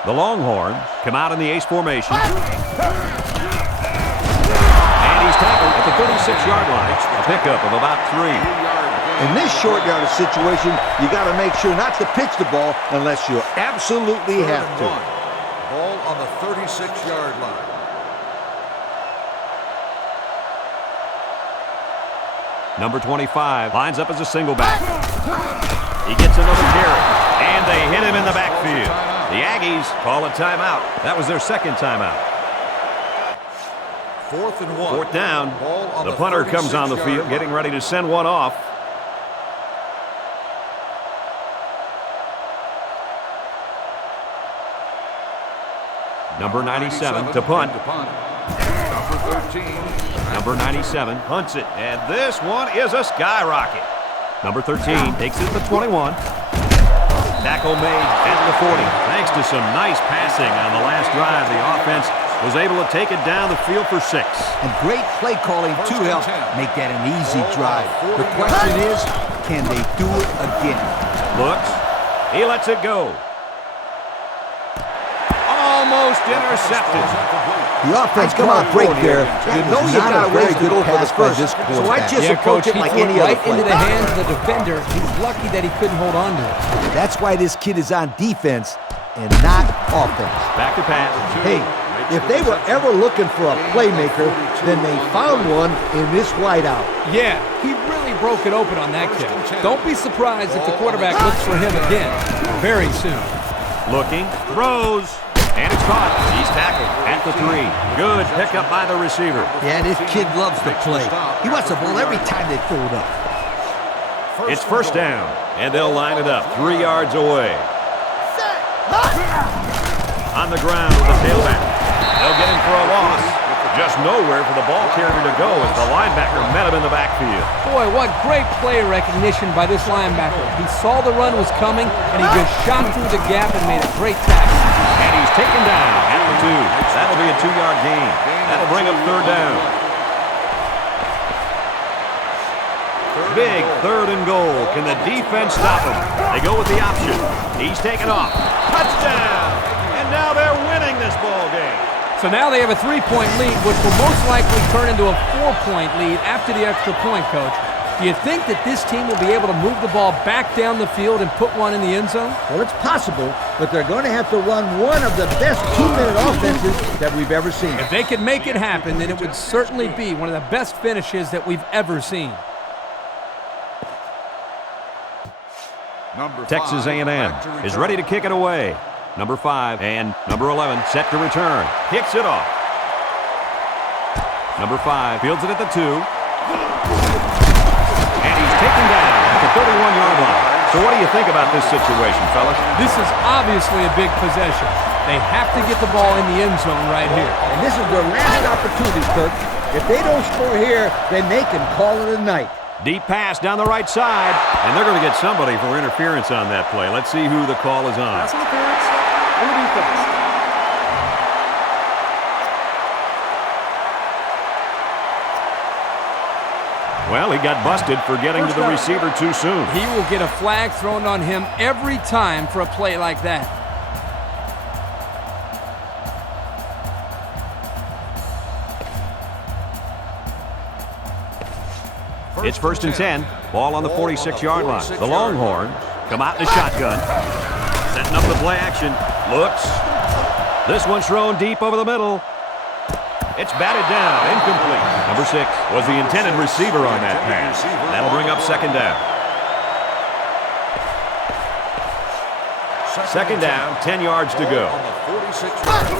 The Longhorns come out in the ace formation. And he's tackled at the 36-yard line. A pickup of about 3. In this short yardage situation, you got to make sure not to pitch the ball unless you absolutely have to. Ball on the 36-yard line. Number 25 lines up as a single back. He gets another carry, and they hit him in the backfield. The Aggies call a timeout. That was their second timeout. 4th and 1. 4th down. The punter comes on the field, getting ready to send one off. Number 97 to punt. Number 13. Number 97 punts it, and this one is a skyrocket. Number 13 takes it to the 21. Tackle made at the 40. Thanks to some nice passing on the last drive, the offense was able to take it down the field for 6. And great play calling to help make that an easy drive. The question is, can they do it again? Looks. He lets it go. Almost intercepted. The offense come out great there. You know you got a way to go for the first. So I just approach it like any other play. Right into the hands of the defender. He's lucky that he couldn't hold on to it. That's why this kid is on defense and not offense. Back to pass. Hey, if they were ever looking for a playmaker, then they found one in this wideout. Yeah, he really broke it open on that kick. Don't be surprised if the quarterback looks for him again very soon. Looking, throws, and it's caught. He's tackled at the 3. Good pickup by the receiver. Yeah, this kid loves to play. He wants the ball every time they throw it up. It's first down, and they'll line it up 3 yards away. On the ground with the tailback. They'll get him for a loss. Just nowhere for the ball carrier to go as the linebacker met him in the backfield. Boy, what great play recognition by this linebacker. He saw the run was coming, and he just shot through the gap and made a great tackle. And he's taken down at the 2. That'll be a 2-yard gain. That'll bring up 3rd down. Big 3rd and goal. Can the defense stop him? They go with the option. He's taken off. Touchdown! And now they're winning this ball game. So now they have a 3-point lead, which will most likely turn into a 4-point lead after the extra point, Coach. Do you think that this team will be able to move the ball back down the field and put one in the end zone? Well, it's possible, but they're going to have to run one of the best 2-minute offenses that we've ever seen. If they could make it happen, then it would certainly be one of the best finishes that we've ever seen. Texas A&M is ready to kick it away. Number 5 and number 11 set to return. Kicks it off. Number 5 fields it at the 2. And he's taken down at the 31-yard line. So what do you think about this situation, fellas? This is obviously a big possession. They have to get the ball in the end zone right here. And this is their last opportunity, Kirk. If they don't score here, then they can call it a night. Deep pass down the right side, and they're going to get somebody for interference on that play. Let's see who the call is on. Pass interference on the defense. Well, he got busted for getting to the receiver too soon. He will get a flag thrown on him every time for a play like that. It's 1st and 10. Ball on the 46-yard line. The Longhorns come out in the shotgun. Setting up the play action. Looks. This one's thrown deep over the middle. It's batted down. Incomplete. Number 6 was the intended receiver on that pass. That'll bring up 2nd down. 2nd down, 10 yards to go.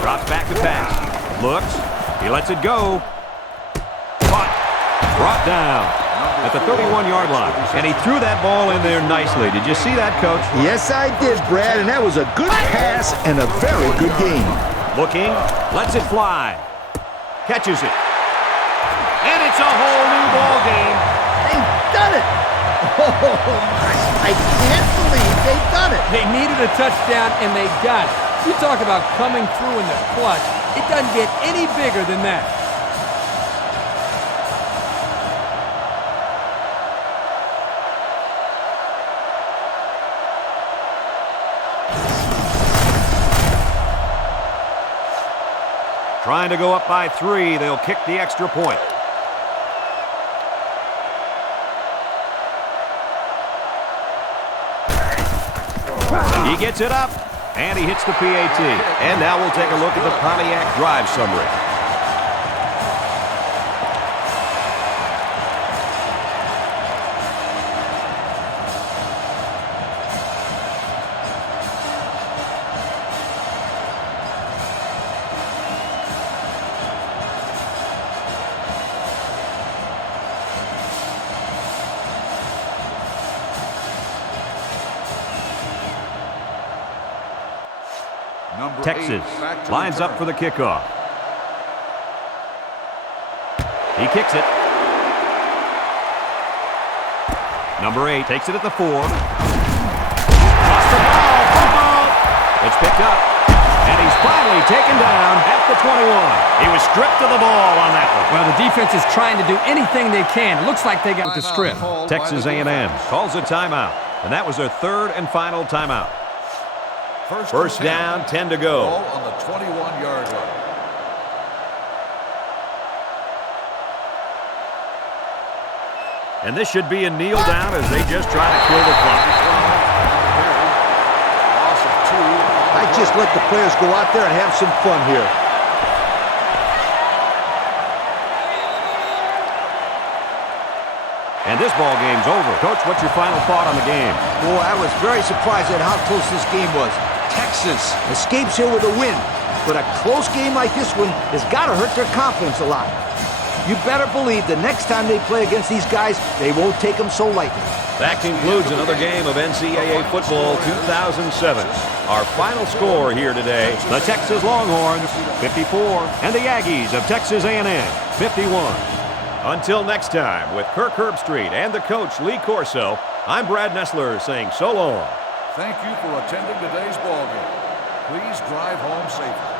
Drops back to pass. Looks. He lets it go. Caught. Brought down at the 31-yard line. And he threw that ball in there nicely. Did you see that, Coach? Yes, I did, Brad, and that was a good pass and a very good game. Looking, lets it fly. Catches it. And it's a whole new ball game. They've done it! Oh, my. I can't believe they've done it. They needed a touchdown, and they got it. You talk about coming through in the clutch. It doesn't get any bigger than that. Trying to go up by 3. They'll kick the extra point. He gets it up, and he hits the PAT. And now we'll take a look at the Pontiac drive summary. Texas lines up for the kickoff. He kicks it. Number 8 takes it at the 4. Lost the ball. Football. It's picked up. And he's finally taken down at the 21. He was stripped of the ball on that one. Well, the defense is trying to do anything they can. It looks like they got the strip. Texas A&M calls a timeout. And that was their 3rd and final timeout. First down, 10 to go. Ball on the 21-yard line. And this should be a kneel down as they just try to kill the clock. Loss of 2. I just let the players go out there and have some fun here. And this ball game's over. Coach, what's your final thought on the game? Boy, I was very surprised at how close this game was. Texas escapes here with a win, but a close game like this one has got to hurt their confidence a lot. You better believe the next time they play against these guys, they won't take them so lightly. That concludes another game of NCAA Football 2007. Our final score here today, the Texas Longhorns, 54, and the Aggies of Texas A&M, 51. Until next time, with Kirk Herbstreit and the coach Lee Corso, I'm Brad Nessler saying so long. Thank you for attending today's ball game. Please drive home safely.